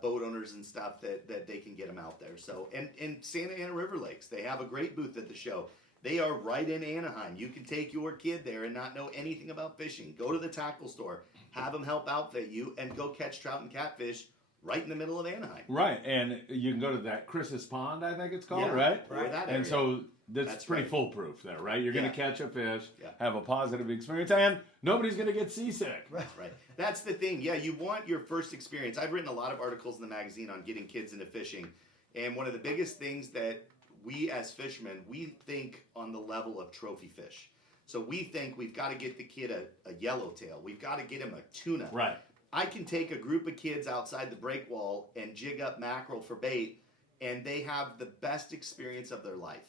boat owners and stuff that they can get them out there. So and Santa Ana River Lakes, they have a great booth at the show. They are right in Anaheim. You can take your kid there and not know anything about fishing. Go to the tackle store, have them help outfit you, and go catch trout and catfish right in the middle of Anaheim. Right, and you can go to that Chris's Pond, I think it's called, Yeah, right? or that And area. so that's That's pretty right. foolproof there, right? You're going Yeah. to catch a fish, Yeah. have a positive experience, and nobody's going to get seasick. Right. Right. That's the thing. Yeah, you want your first experience. I've written a lot of articles in the magazine on getting kids into fishing. And one of the biggest things that we as fishermen, we think on the level of trophy fish. So we think we've got to get the kid a yellowtail. We've got to get him a tuna. Right. I can take a group of kids outside the breakwall and jig up mackerel for bait and they have the best experience of their life.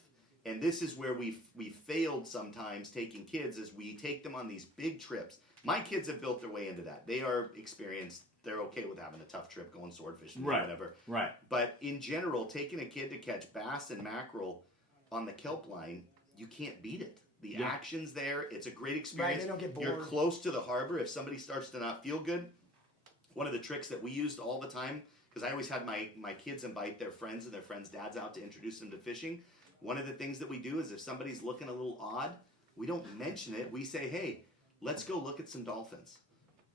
And this is where we failed sometimes taking kids, is we take them on these big trips. My kids have built their way into that. They are experienced. They're okay with having a tough trip, going sword fishing, or whatever. Right. But in general, taking a kid to catch bass and mackerel on the kelp line, you can't beat it. The action's there. It's a great experience. Right, they don't get bored. You're close to the harbor. If somebody starts to not feel good, one of the tricks that we used all the time, because I always had my kids invite their friends and their friends' dads out to introduce them to fishing. One of the things that we do is if somebody's looking a little odd, we don't mention it. We say, hey, let's go look at some dolphins.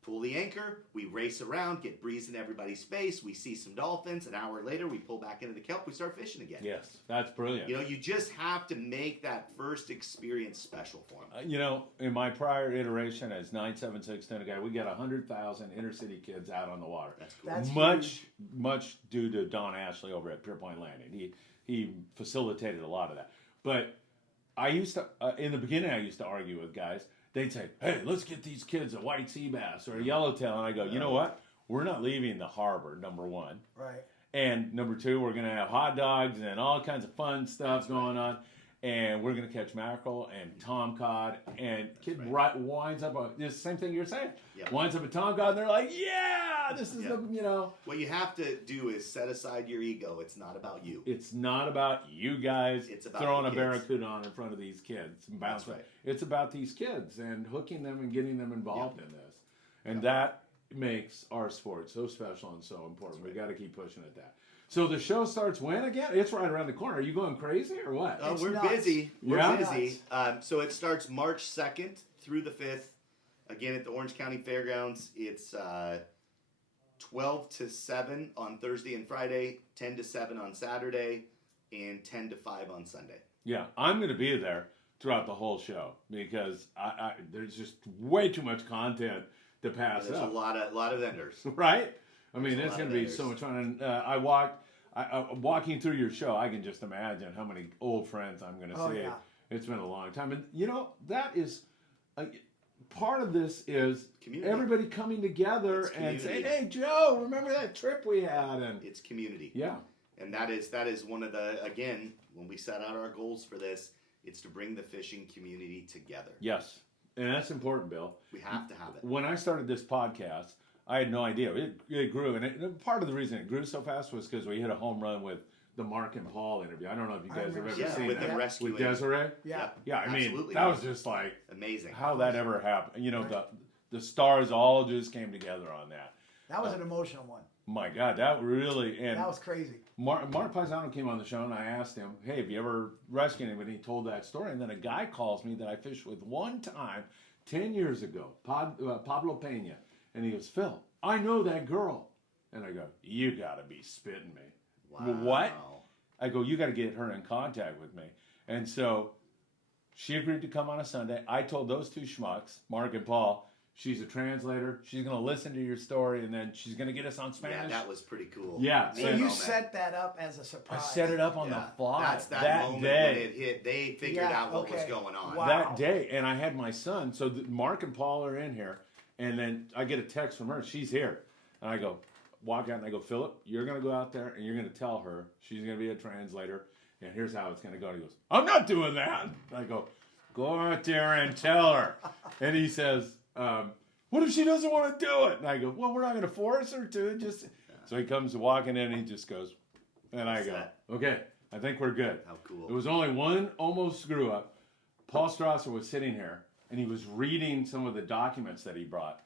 Pull the anchor, we race around, get breeze in everybody's face, we see some dolphins, an hour later we pull back into the kelp, we start fishing again. Yes, that's brilliant. You know, you just have to make that first experience special for them. You know, in my prior iteration as 976 guy, we got 100,000 inner city kids out on the water. That's cool. That's much due to Don Ashley over at Pierpoint Landing. He facilitated a lot of that. But I used to, in the beginning, I used to argue with guys. They'd say, hey, let's get these kids a white sea bass or a yellowtail. And I go, you know what? We're not leaving the harbor, number one. Right. And number two, we're going to have hot dogs and all kinds of fun stuff going on. And we're going to catch mackerel and tomcod. And kid winds up, the same thing you're saying. Yep. Winds up a tomcod and they're like, yeah, this is the, you know. What you have to do is set aside your ego. It's not about you. It's not about you guys It's about throwing the a kids. barracuda on in front of these kids. And That's bouncing. right. It's about these kids and hooking them and getting them involved in this. And that makes our sport so special and so important. We got to keep pushing at that. So the show starts when again? It's right around the corner. Are you going crazy or what? Oh, It's we're nuts. busy. We're Yeah? busy. So it starts March 2nd through the 5th. Again, at the Orange County Fairgrounds. It's 12 to 7 on Thursday and Friday, 10 to 7 on Saturday, and 10 to 5 on Sunday. Yeah, I'm going to be there throughout the whole show because there's just way too much content to pass There's up. a lot of vendors. Right? I mean, There's a it's lot going of to be vendors. so much fun. And walking through your show, I can just imagine how many old friends I'm going to see. Yeah. It's been a long time. And, you know, that is part of this is Community. everybody coming together It's and saying, community. hey, Joe, remember that trip we had? And It's community. yeah. And that is one of the, again, when we set out our goals for this, it's to bring the fishing community together. Yes. And that's important, Bill. We have to have it. When I started this podcast, I had no idea. It grew. And part of the reason it grew so fast was because we hit a home run with the Mark and Paul interview. I don't know if you guys have remember ever seeing Yeah, seen with that. them rescuing. With Desiree? Yeah. Yeah, I mean, Absolutely. that was just like Amazing. how that ever happened. You know, the stars all just came together on that. That was an emotional one. My God, that really, and That was crazy. Mark Paisano came on the show and I asked him, hey, have you ever rescued anybody? He told that story. And then a guy calls me that I fished with one time 10 years ago, Pablo Pena. And he goes, Phil, I know that girl. And I go, you got to be spitting me. Wow. What? I go, you got to get her in contact with me. And so she agreed to come on a Sunday. I told those two schmucks, Mark and Paul, she's a translator. She's going to listen to your story, and then she's going to get us on Spanish. Yeah, that was pretty cool. Yeah. So Yeah. you moment. set that up as a I surprise. set it up on Yeah. the fly That's that moment when day. it hit. They figured Yeah, out what was okay. going on. Wow. That day, and I had my son. So Mark and Paul are in here, and then I get a text from her. She's here, and I go, walk out, and I go, Philip, you're going to go out there, and you're going to tell her she's going to be a translator, and here's how it's going to go. And he goes, I'm not doing that. And I go, go out there and tell her. And he says, what if she doesn't want to do it? And I go, well, we're not going to force her to. Just so he comes walking in, and he just goes, and I go, Set. okay, I think we're good. How cool. There was only one almost screw up. Paul Strasser was sitting here, and he was reading some of the documents that he brought.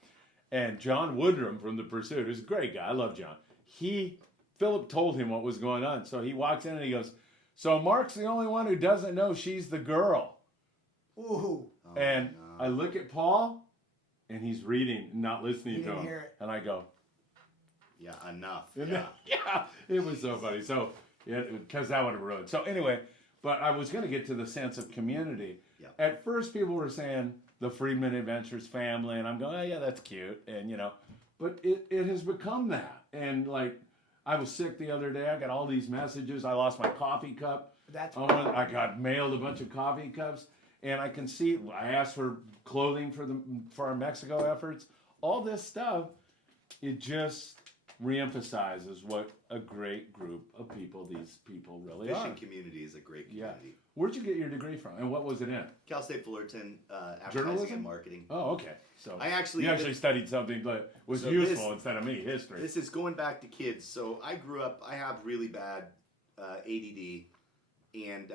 And John Woodrum from The Pursuit, who's a great guy, I love John. Philip told him what was going on. So he walks in and he goes, so Mark's the only one who doesn't know she's the girl. Ooh. Oh, And no. I look at Paul, and he's reading, not listening He to didn't him. hear it. And I go, Yeah, enough. and Yeah. then- yeah, it was so funny. So, yeah, because that would have ruined. So anyway, but I was going to get to the sense of community. Yeah. At first, people were saying the Friedman Adventures family, and I'm going, oh yeah, that's cute, and you know, but it has become that. And like, I was sick the other day. I got all these messages. I lost my coffee cup. That's I got mailed a bunch of coffee cups, and I can see. I asked for clothing for our Mexico efforts. All this stuff, it just reemphasizes what a great group of people these people really Fishing are. community is a great Yeah. community. Where'd you get your degree from, and what was it in? Cal State Fullerton, advertising Journalism? and marketing. Oh, okay. So I actually you actually studied something that was So useful instead of me, history. This is going back to kids. So I grew up, I have really bad ADD, and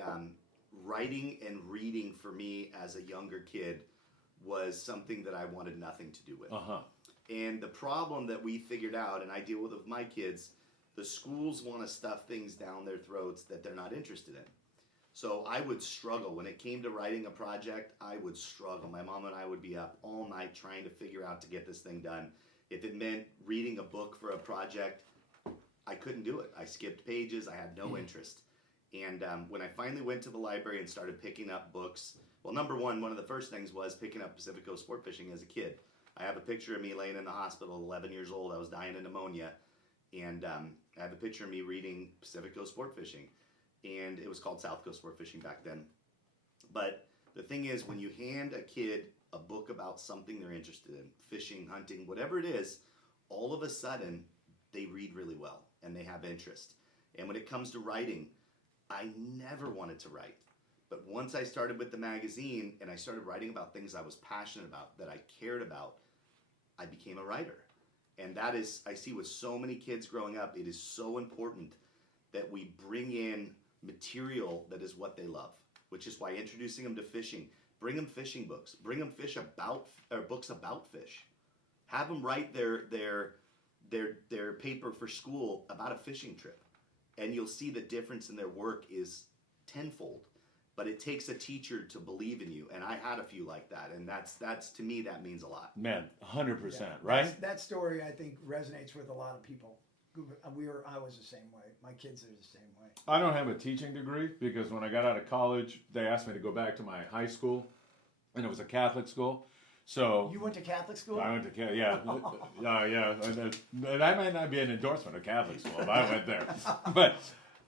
writing and reading for me as a younger kid was something that I wanted nothing to do with. And the problem that we figured out, and I deal with my kids, the schools want to stuff things down their throats that they're not interested in. So I would struggle. When it came to writing a project, I would struggle. My mom and I would be up all night trying to figure out to get this thing done. If it meant reading a book for a project, I couldn't do it. I skipped pages. I had no interest. And when I finally went to the library and started picking up books, well, number one of the first things was picking up Pacific Coast Sport Fishing as a kid. I have a picture of me laying in the hospital, 11 years old. I was dying of pneumonia. And I have a picture of me reading Pacific Coast Sport Fishing. And it was called South Coast Sport Fishing back then. But the thing is, when you hand a kid a book about something they're interested in, fishing, hunting, whatever it is, all of a sudden, they read really well and they have interest. And when it comes to writing, I never wanted to write. But once I started with the magazine and I started writing about things I was passionate about, that I cared about, I became a writer. And that is, I see with so many kids growing up, it is so important that we bring in material that is what they love, which is why introducing them to fishing, bring them fishing books, bring them books about fish. Have them write their paper for school about a fishing trip. And you'll see the difference in their work is tenfold. But it takes a teacher to believe in you, and I had a few like that, and that's to me that means a lot. Man, 100%, Yeah. right? That story I think resonates with a lot of people. I was the same way. My kids are the same way. I don't have a teaching degree because when I got out of college, they asked me to go back to my high school, and it was a Catholic school. So You went to Catholic school? I went to yeah, yeah. That might not be an endorsement of Catholic school, but I went there.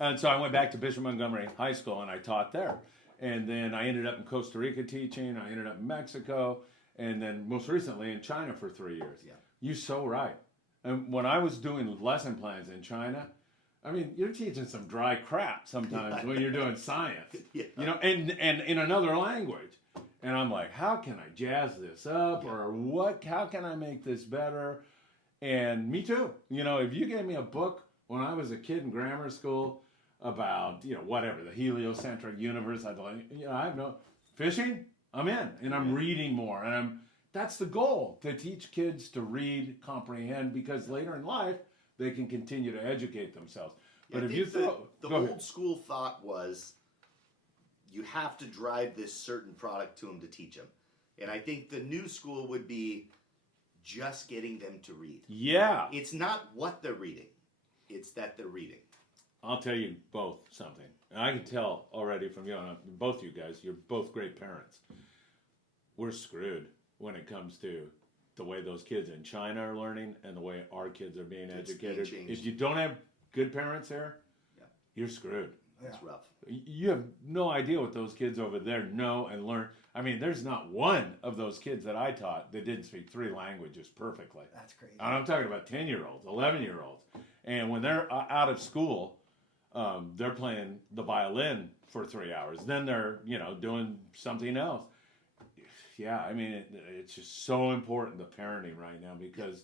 And so I went back to Bishop Montgomery High School, and I taught there. And then I ended up in Costa Rica teaching. I ended up in Mexico, and then most recently in China for 3 years. Yeah. You're so right. And when I was doing lesson plans in China, I mean, you're teaching some dry crap sometimes when you're doing science, Yeah. you know, and in another language. And I'm like, how can I jazz this up, or how can I make this better? And me too. You know, if you gave me a book when I was a kid in grammar school about, you know, whatever, the heliocentric universe, I'd like, you know, I have no fishing, I'm in, and I'm reading more, and that's the goal, to teach kids to read, comprehend, because later in life they can continue to educate themselves. But I if think you throw the go ahead. old school thought was you have to drive this certain product to them to teach them, and I think the new school would be just getting them to read. Yeah, It's not what they're reading, it's that they're reading. I'll tell you both something. And I can tell already from you, and both you guys, you're both great parents. We're screwed when it comes to the way those kids in China are learning and the way our kids are being It's educated. changed. If you don't have good parents there, Yeah. you're screwed. It's rough. You have no idea what those kids over there know and learn. I mean, there's not one of those kids that I taught that didn't speak 3 languages perfectly. That's crazy. And I'm talking about 10-year-olds, 11-year-olds. And when they're out of school, they're playing the violin for 3 hours. Then they're, you know, doing something else. Yeah, I mean, it's just so important, the parenting right now, because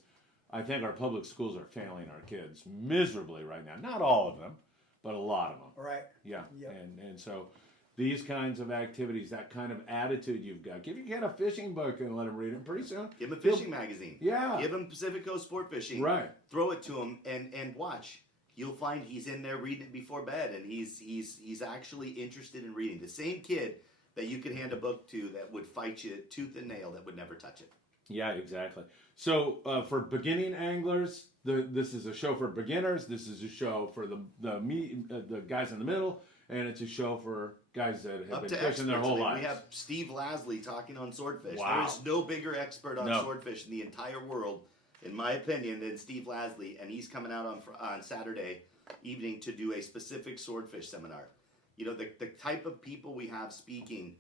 I think our public schools are failing our kids miserably right now. Not all of them, but a lot of them. All right. Yeah, Yep. and so these kinds of activities, that kind of attitude you've got. Give your kid a fishing book and let him read it pretty soon. Give them a fishing magazine. Yeah. Give them Pacific Coast Sport Fishing. Right. Throw it to him and watch. You'll find he's in there reading it before bed, and he's actually interested in reading. The same kid that you could hand a book to that would fight you tooth and nail, that would never touch it. Yeah, exactly. So for beginning anglers, this is a show for beginners. This is a show for the guys in the middle, and it's a show for guys that have Up been to fishing experts. their whole I mean, lives. we have Steve Lasley talking on swordfish. Wow. There is no bigger expert on No. swordfish in the entire world, in my opinion, than Steve Lasley, and he's coming out on Saturday evening to do a specific swordfish seminar. You know, the type of people we have speaking.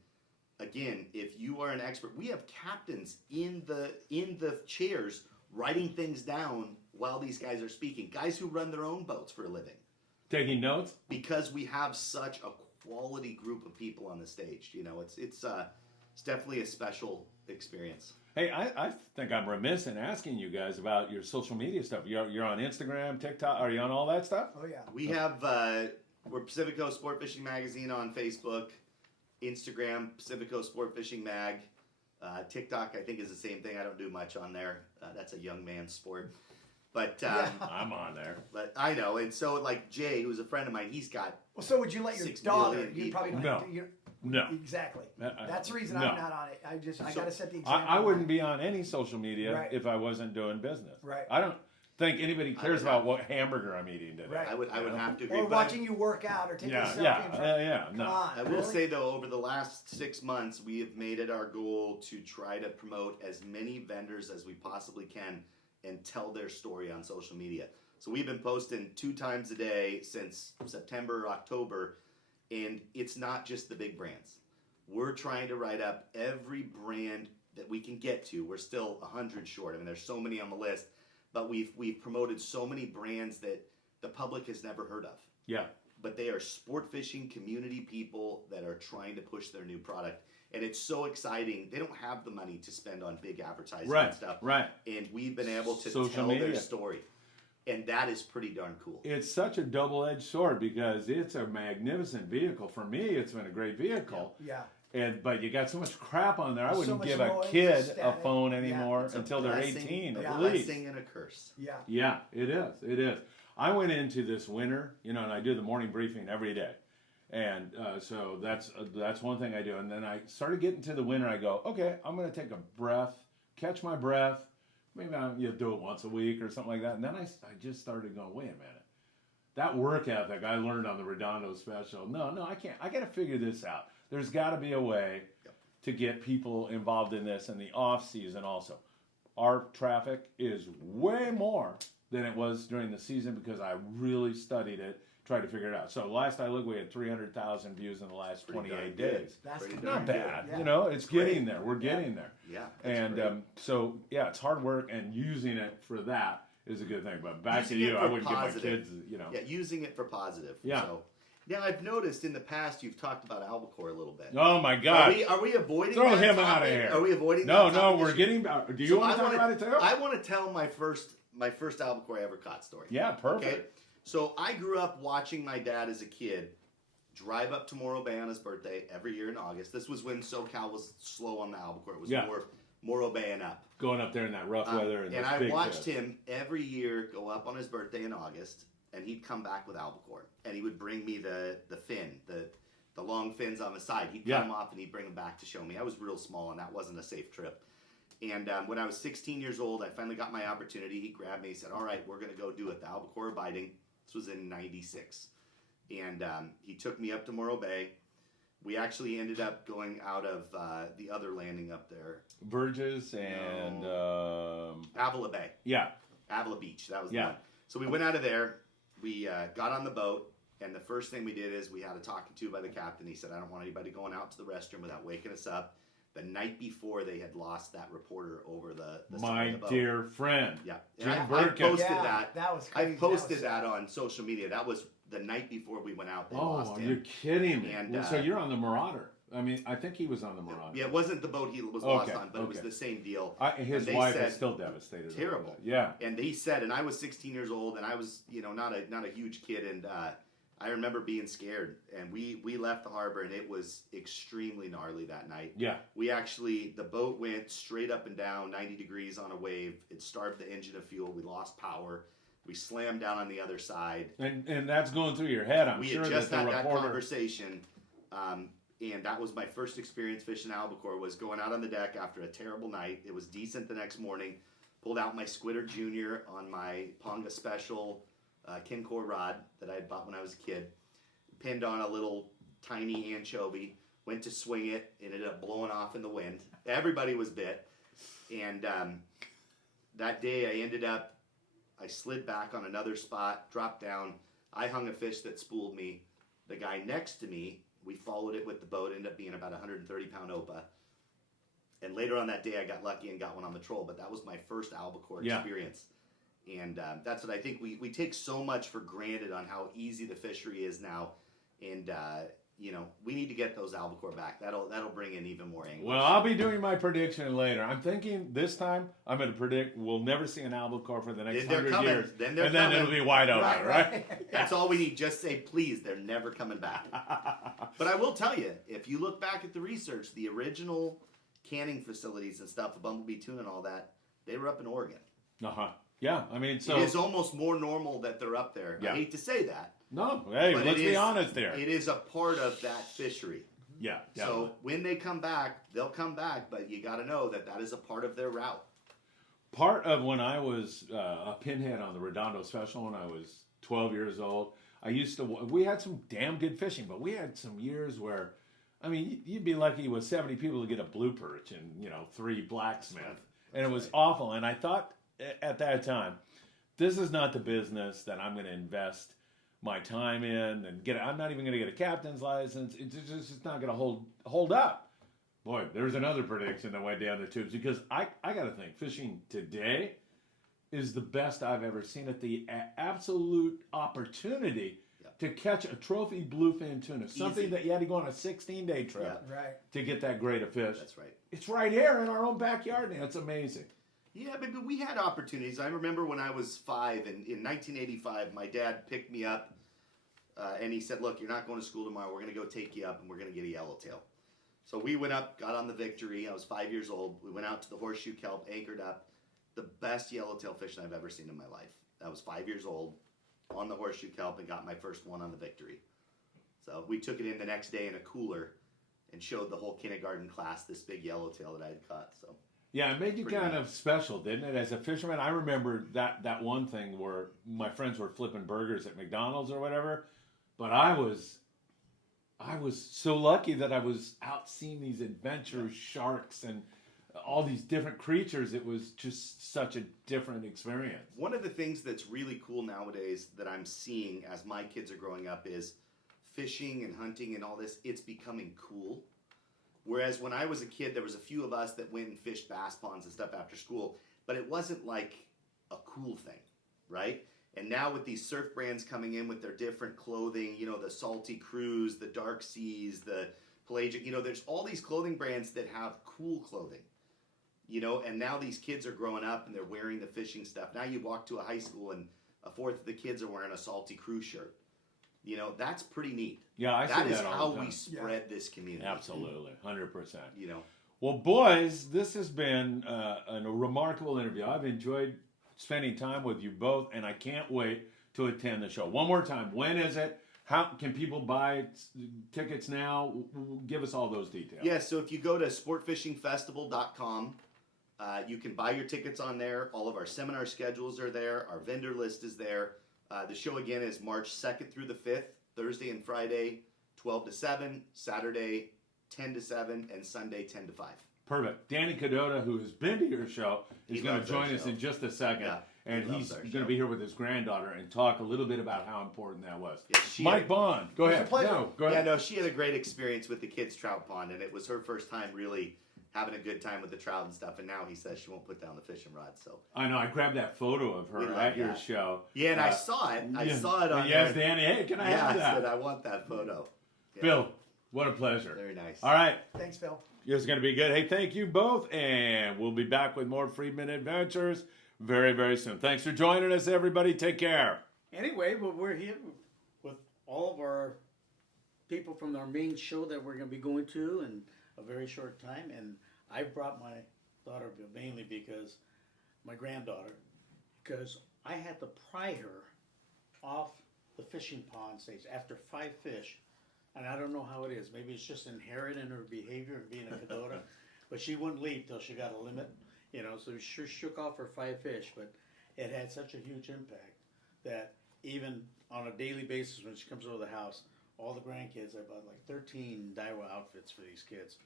Again, if you are an expert, we have captains in the chairs writing things down while these guys are speaking, guys who run their own boats for a living, Taking notes? because we have such a quality group of people on the stage. You know, it's definitely a special experience. Hey, I think I'm remiss in asking you guys about your social media stuff. You're on Instagram, TikTok. Are you on all that stuff? Oh yeah. We have we're Pacifico Sport Fishing Magazine on Facebook, Instagram Pacifico Sport Fishing Mag, TikTok I think is the same thing. I don't do much on there. That's a young man's sport, but I'm on there. but I know. And so like Jay, who's a friend of mine, he's got Well, so would you let your 6 daughter? million You probably don't. No. No. Exactly. I- That's the reason no. I'm not on it. I So, got to set the example. I wouldn't be on any social media Right. if I wasn't doing business. Right. I don't think anybody I cares would about have- what hamburger I'm eating today. Right. I would You know? have to agree. Or but watching you work out or taking a Yeah, selfie yeah, in front. yeah. Come No. on. I will really? say though, over the last 6 months, we have made it our goal to try to promote as many vendors as we possibly can and tell their story on social media. So we've been posting 2 times a day since September or October, and it's not just the big brands. We're trying to write up every brand that we can get to. We're still 100 short. I mean, there's so many on the list, but we've promoted so many brands that the public has never heard of. Yeah. But they are sport fishing community people that are trying to push their new product. And it's so exciting. They don't have the money to spend on big advertising Right. and stuff. Right. And we've been able to Social tell media. their story. And that is pretty darn cool. It's such a double-edged sword because it's a magnificent vehicle. For me, it's been a great vehicle. Yeah. But you got so much crap on there. I So wouldn't much give a noise, kid a static. phone Yeah. anymore It's a until they're blessing- 18 a at least. blessing and a curse. Yeah. Yeah, it is. It is. I went into this winter, and I do the morning briefing every day, and so that's one thing I do. And then I started getting to the winter. I go, okay, I'm going to take a breath, catch my breath. Maybe you do it once a week or something like that. And then I just started going, wait a minute. That work ethic I learned on the Redondo special. No, I can't. I got to figure this out. There's got to be a way to get people involved in this in the off season also. Our traffic is way more than it was during the season because I really studied it, tried to figure it out. So last I looked, we had 300,000 views in the last Pretty 28 darn good. days. That's Pretty Not darn good. bad, Yeah. It's great. getting there. We're getting there. Yeah. that's And great. so, yeah, it's hard work, and using it for that is a good thing. But back Using to it you, for I wouldn't positive. give my kids, Yeah, using it for positive. Yeah. So, now I've noticed in the past you've talked about albacore a little bit. Oh my God! Are we avoiding Throw that him outta topic? here. Are we avoiding No, that no, topic we're this getting. Do you want to talk about it too? I want to tell my first albacore I ever caught story. Yeah, perfect. Okay. So I grew up watching my dad as a kid drive up to Morro Bay on his birthday every year in August. This was when SoCal was slow on the albacore. It was Yeah. more Morro Bay and up. Going up there in that rough weather and, And those I big watched fish. him every year go up on his birthday in August, and he'd come back with albacore, and he would bring me the fin, the long fins on the side. He'd cut Yeah. them off and he'd bring them back to show me. I was real small, and that wasn't a safe trip. And when I was 16 years old, I finally got my opportunity. He grabbed me. He said, "All right, we're going to go do it. The albacore biting." This was in '96, and he took me up to Morro Bay. We actually ended up going out of the other landing up there, Burgess and Avila Bay. yeah, Avila Beach, that was Yeah. the one. So we went out of there, we got on the boat, and the first thing we did is we had a talking to by the captain. He said, "I don't want anybody going out to the restroom without waking us up." The night before, they had lost that reporter over the side my of the boat. dear friend. Yeah. Jim And I Burkett. posted Yeah, that. that was I crazy. posted was that sad. on social media. That was the night before we went out. They Oh, lost are him. you kidding me? And, Well, so you're on the Marauder. I mean, I think he was on the Marauder. Yeah, it wasn't the boat he was lost Okay, on, but it was okay. the same deal. His And they wife said- is still devastated. over Terrible. that. Yeah. And he said, and I was 16 years old, and I was, not a huge kid, and I remember being scared. And we left the harbor, and it was extremely gnarly that night. Yeah. The boat went straight up and down, 90 degrees on a wave. It starved the engine of fuel. We lost power. We slammed down on the other side. And that's going through your head. I'm We sure had just that had the that reporter. conversation, and that was my first experience fishing albacore. Was going out on the deck after a terrible night. It was decent the next morning. Pulled out my Squidder Junior on my Ponga Special Kincor rod that I had bought when I was a kid. Pinned on a little tiny anchovy. Went to swing it. Ended up blowing off in the wind. Everybody was bit. And that day I slid back on another spot, dropped down. I hung a fish that spooled me. The guy next to me, we followed it with the boat, ended up being about 130-pound Opa. And later on that day, I got lucky and got one on the troll, but that was my first albacore Yeah. experience. And that's what I think we take so much for granted on how easy the fishery is now. And, we need to get those albacore back. That'll bring in even more anglers. Well, I'll be doing my prediction later. I'm thinking this time I'm going to predict we'll never see an albacore for the next They're 100 coming. years. Then they're and then coming. it'll be wide open, right? That's all we need. Just say, please, they're never coming back. But I will tell you, if you look back at the research, the original canning facilities and stuff, the bumblebee tuna and all that, they were up in Oregon. Uh-huh. Yeah, I mean, so... It is almost more normal that they're up there. Yeah. I hate to say that. No, hey, but let's be honest there. It is a part of that fishery. Yeah, So when they come back, they'll come back, but you got to know that is a part of their route. part of when I was a pinhead on the Redondo Special when I was 12 years old, we had some damn good fishing, but we had some years where, I mean, you'd be lucky with 70 people to get a blue perch and, 3 blacksmith. And it was awful. And I thought at that time, this is not the business that I'm going to invest my time in and I'm not even going to get a captain's license. It's just not going to hold up. Boy, there's another prediction that went down the tubes because I got to think fishing today is the best I've ever seen at the absolute opportunity to catch a trophy bluefin tuna, something that you had to go on a 16-day trip to get that grade of fish. That's right. It's right here in our own backyard now. It's amazing. Yeah, but we had opportunities. I remember when I was 5, and in 1985, my dad picked me up, and he said, look, you're not going to school tomorrow. We're going to go take you up, and we're going to get a yellowtail. So we went up, got on the Victory. I was 5 years old. We went out to the Horseshoe Kelp, anchored up. The best yellowtail fishing I've ever seen in my life. I was 5 years old on the Horseshoe Kelp and got my first one on the Victory. So we took it in the next day in a cooler and showed the whole kindergarten class this big yellowtail that I had caught. So yeah, it made you kind of special, didn't it? As a fisherman, I remember that one thing where my friends were flipping burgers at McDonald's or whatever, but I was so lucky that I was out seeing these adventure sharks and all these different creatures. It was just such a different experience. One of the things that's really cool nowadays that I'm seeing as my kids are growing up is fishing and hunting and all this, it's becoming cool. Whereas when I was a kid, there was a few of us that went and fished bass ponds and stuff after school, but it wasn't like a cool thing, right? And now with these surf brands coming in with their different clothing, the Salty Cruise, the Dark Seas, the Pelagic, there's all these clothing brands that have cool clothing, and now these kids are growing up and they're wearing the fishing stuff. Now you walk to a high school and a fourth of the kids are wearing a Salty Cruise shirt. That's pretty neat. Yeah, I see that all the time. That is how we spread this community. Absolutely, 100%. Well, boys, this has been a remarkable interview. I've enjoyed spending time with you both, and I can't wait to attend the show. One more time, when is it? How can people buy tickets now? Give us all those details. Yeah, so if you go to sportfishingfestival.com, you can buy your tickets on there. All of our seminar schedules are there. Our vendor list is there. The show again is March 2nd through the 5th, Thursday and Friday, 12 to 7, Saturday, 10 to 7, and Sunday, 10 to 5. Perfect. Danny Cadota, who has been to your show, is going to join us in just a second. Yeah, and he's going to be here with his granddaughter and talk a little bit about how important that was. Yeah, Mike Bohn, go ahead. pleasure. Go ahead. Yeah, no, she had a great experience with the kids' trout pond, and it was her first time really having a good time with the trout and stuff. And now he says she won't put down the fishing rod. So I know. I grabbed that photo of her at your show. Yeah, and I saw it. I saw it on yes, there. Danny. Hey, can I have that? I said I want that photo. Yeah. Bill, what a pleasure. Very nice. All right. Thanks, Phil. It's going to be good. Hey, thank you both, and we'll be back with more Friedman Adventures very, very soon. Thanks for joining us, everybody. Take care. Anyway, well, we're here with all of our people from our main show that we're going to be going to in a very short time, and I brought my daughter mainly because my granddaughter, because I had to pry her off the fishing pond stage after 5 fish. And I don't know how it is. Maybe it's just inherent in her behavior of being a cadota. But she wouldn't leave till she got a limit. So she shook off her 5 fish. But it had such a huge impact that even on a daily basis when she comes over the house, all the grandkids, I bought like 13 Daiwa outfits for these kids.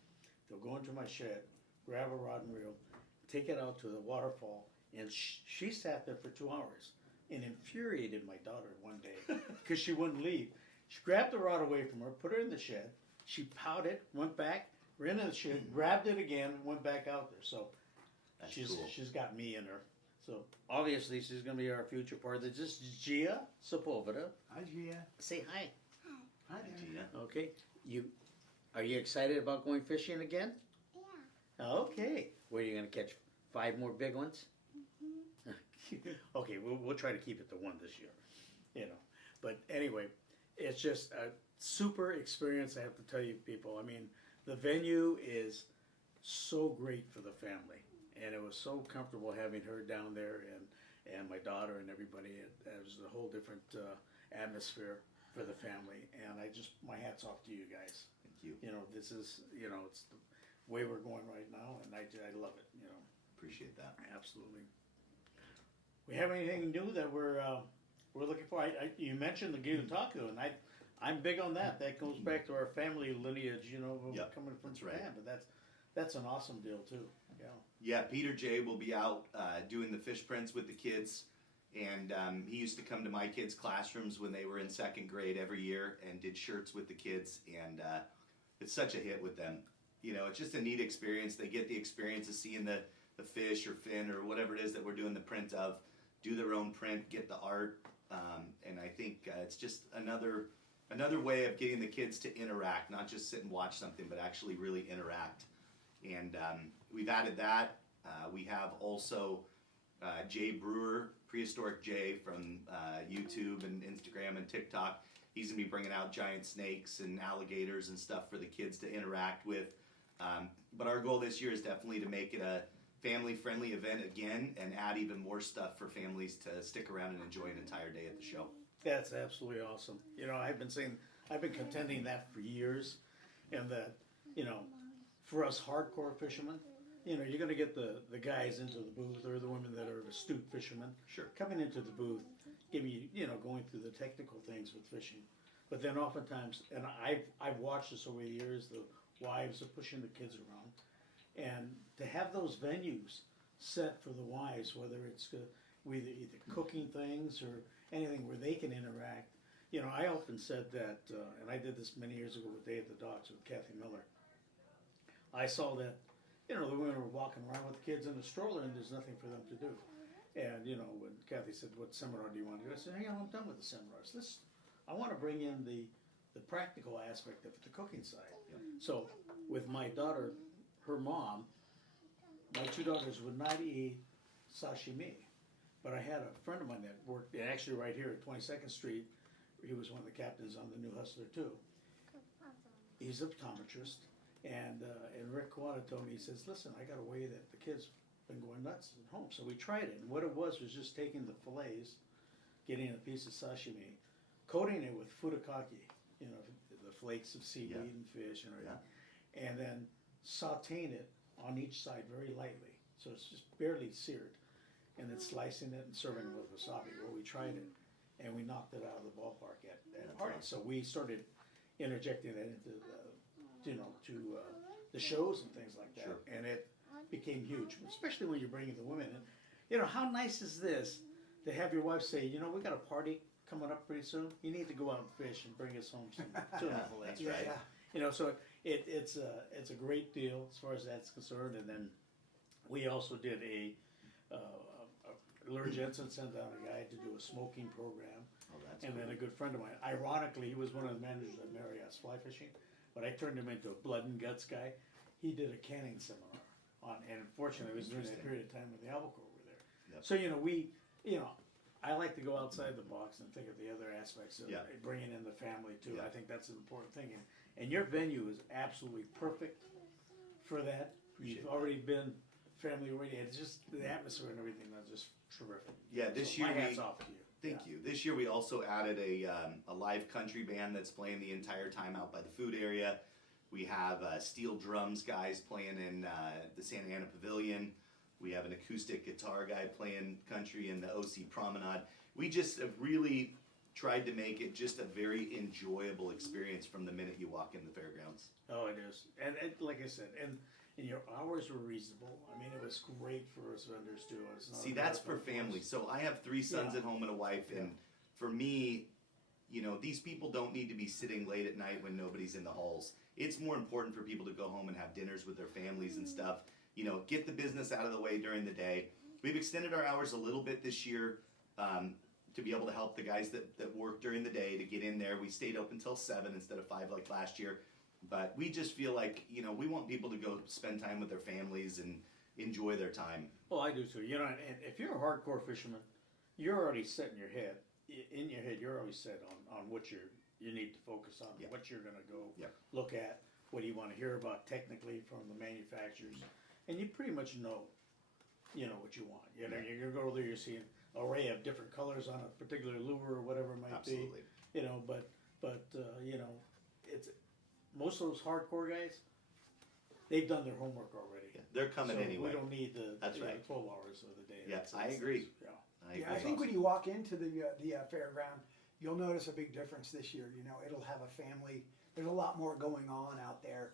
They'll go into my shed, grab a rod and reel, take it out to the waterfall. And she sat there for 2 hours and infuriated my daughter one day because she wouldn't leave. She grabbed the rod away from her, put her in the shed. She pouted, went back, ran in the shed, grabbed it again, and went back out there. So That's she's cool. got me in her. So obviously she's going to be our future partner. This is Gia Sepulveda. Hi, Gia. Say hi. Hi there. Yeah. Okay. Are you excited about going fishing again? Yeah. Okay. Where are you going to catch 5 more big ones? Okay, we'll try to keep it to 1 this year. You know, but anyway, it's just a super experience. I have to tell you, people. I mean, the venue is so great for the family, and it was so comfortable having her down there and my daughter and everybody. It was a whole different atmosphere for the family, and my hat's off to you guys. Thank you. You know, this is, you know, it's the way we're going right now, and I love it. You know, Appreciate that. absolutely. We have anything new that we're looking for? You mentioned the Gyutaku, and I'm big on that. That goes back to our family lineage, you know, Yep, coming from that's Japan. right. But that's an awesome deal too. Yeah. Yeah, Peter J will be out doing the fish prints with the kids, and he used to come to my kids' classrooms when they were in 2nd grade every year and did shirts with the kids, and it's such a hit with them. You know, it's just a neat experience. They get the experience of seeing the fish or fin or whatever it is that we're doing the print of, do their own print, get the art, and I think it's just another way of getting the kids to interact, not just sit and watch something, but actually really interact. And we've added that. We have also Jay Brewer, Prehistoric Jay from YouTube and Instagram and TikTok. He's going to be bringing out giant snakes and alligators and stuff for the kids to interact with. But our goal this year is definitely to make it a family-friendly event again and add even more stuff for families to stick around and enjoy an entire day at the show. That's absolutely awesome. You know, I've been contending that for years, and that, you know, for us hardcore fishermen, you know, you're going to get the guys into the booth, or the women that are astute fishermen. Sure. Coming into the booth, going through the technical things with fishing. But then oftentimes, and I've watched this over the years, the wives are pushing the kids around. And to have those venues set for the wives, whether it's with either cooking things or anything where they can interact. You know, I often said that, and I did this many years ago with Day at the Docks with Kathy Miller. I saw that, you know, the women were walking around with the kids in a stroller and there's nothing for them to do. And, you know, when Kathy said, what seminar do you want to do? I said, hey, I'm done with the seminars. I want to bring in the practical aspect of the cooking side. Yep. So with my daughter, her mom, my 2 daughters would not eat sashimi. But I had a friend of mine that worked actually right here at 22nd Street. He was one of the captains on the New Hustler too. He's an optometrist. And Rick Kawada told me, he says, listen, I got a way that the kids been going nuts at home. So we tried it. And what it was just taking the fillets, getting a piece of sashimi, coating it with furikake, you know, the flakes of seaweed and fish and everything. Yeah. And then sauteing it on each side very lightly. So it's just barely seared. And then slicing it and serving it with wasabi. Well, we tried it and we knocked it out of the ballpark at parties. So we started interjecting that into the shows and things like that. Sure. And it became huge, especially when you're bringing the women in. You know, how nice is this to have your wife say, you know, we got a party coming up pretty soon. You need to go out and fish and bring us home some tuna fillets. That's right. Yeah. You know, so it's a great deal as far as that's concerned. And then we also did Lure Jensen sent out a guy to do a smoking program. Oh, that's And cool. then a good friend of mine, ironically, he was one of the managers at Marriott's Fly Fishing, but I turned him into a blood and guts guy. He did a canning seminar and unfortunately it was during that period of time when the albacore were there. Yep. So, you know, I like to go outside the box and think of the other aspects of bringing in the family too. Yeah. I think that's an important thing. And your venue is absolutely perfect for that. Appreciate You've that. already been family oriented. It's just the atmosphere and everything that's just terrific. Yeah, this So year my hat's we- off to you. Thank you. This year we also added a live country band that's playing the entire time out by the food area. We have steel drums guys playing in the Santa Ana Pavilion. We have an acoustic guitar guy playing country in the OC Promenade. We just have really tried to make it just a very enjoyable experience from the minute you walk in the fairgrounds. Oh, it is. And like I said, and your hours were reasonable. I mean, it was great for us vendors too. It's not See, a that's bad for thing families. us. So I have 3 sons Yeah. at home and a wife, and for me, you know, these people don't need to be sitting late at night when nobody's in the halls. It's more important for people to go home and have dinners with their families and stuff. You know, get the business out of the way during the day. we've extended our hours a little bit this year to be able to help the guys that work during the day to get in there. We stayed open until 7 instead of 5 like last year. But we just feel like, you know, we want people to go spend time with their families and enjoy their time. Well, I do too. You know, and if you're a hardcore fisherman, you're already set in your head. You're already set on what you need to focus on, Yeah. what you're going to go Yeah. look at, what do you want to hear about technically from the manufacturers, and you pretty much know, what you want. You know, you go there, you see an array of different colors on a particular lure or whatever it might Absolutely. be. You know, but it's most of those hardcore guys. They've done their homework already. Yeah, they're coming So anyway. we don't need the That's right. 12 hours of the day. Yeah, That's- I agree. yeah. Yeah, I think when you walk into the fairground, you'll notice a big difference this year. You know, it'll have a family. There's a lot more going on out there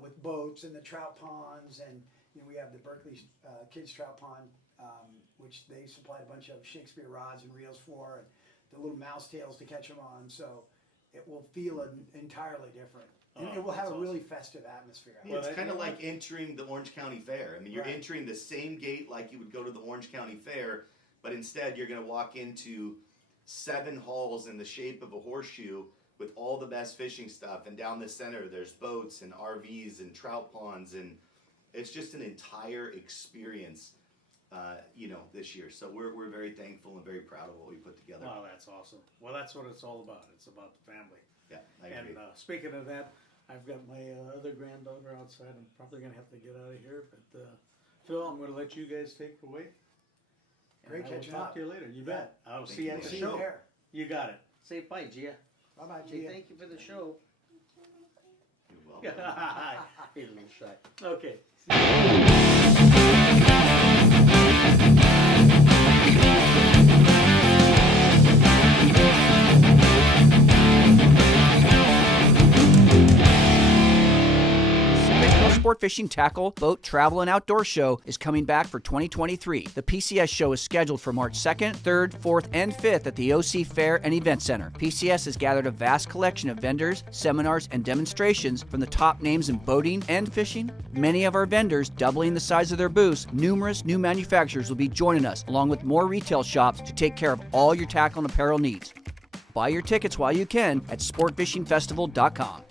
with boats and the trout ponds, and we have the Berkeley Kids Trout Pond, which they supplied a bunch of Shakespeare rods and reels for, and the little mouse tails to catch them on. So it will feel entirely different, and it will have that's a really festive atmosphere. Yeah, it's Well, kind of you know like entering the Orange County Fair. I mean, you're Right. entering the same gate like you would go to the Orange County Fair, but instead you're going to walk into 7 halls in the shape of a horseshoe with all the best fishing stuff. And down the center, there's boats and RVs and trout ponds, and it's just an entire experience, this year. So we're very thankful and very proud of what we put together. Wow, that's awesome. Well, that's what it's all about. It's about the family. Yeah, I agree. And speaking of that, I've got my other granddaughter outside. I'm probably going to have to get out of here. But Phil, I'm going to let you guys take it away. Great And I will catching talk up. to you later. You Yeah. bet. I'll Thank see you you. at the See you show. there. You got it. Say bye, Gia. Bye bye, Say Gia. thank you for the show. You're welcome. He's a little shy. Okay. Sport Fishing, Tackle, Boat, Travel, and Outdoor Show is coming back for 2023. The PCS Show is scheduled for March 2nd, 3rd, 4th, and 5th at the OC Fair and Event Center. PCS has gathered a vast collection of vendors, seminars, and demonstrations from the top names in boating and fishing. Many of our vendors doubling the size of their booths. Numerous new manufacturers will be joining us, along with more retail shops to take care of all your tackle and apparel needs. Buy your tickets while you can at sportfishingfestival.com.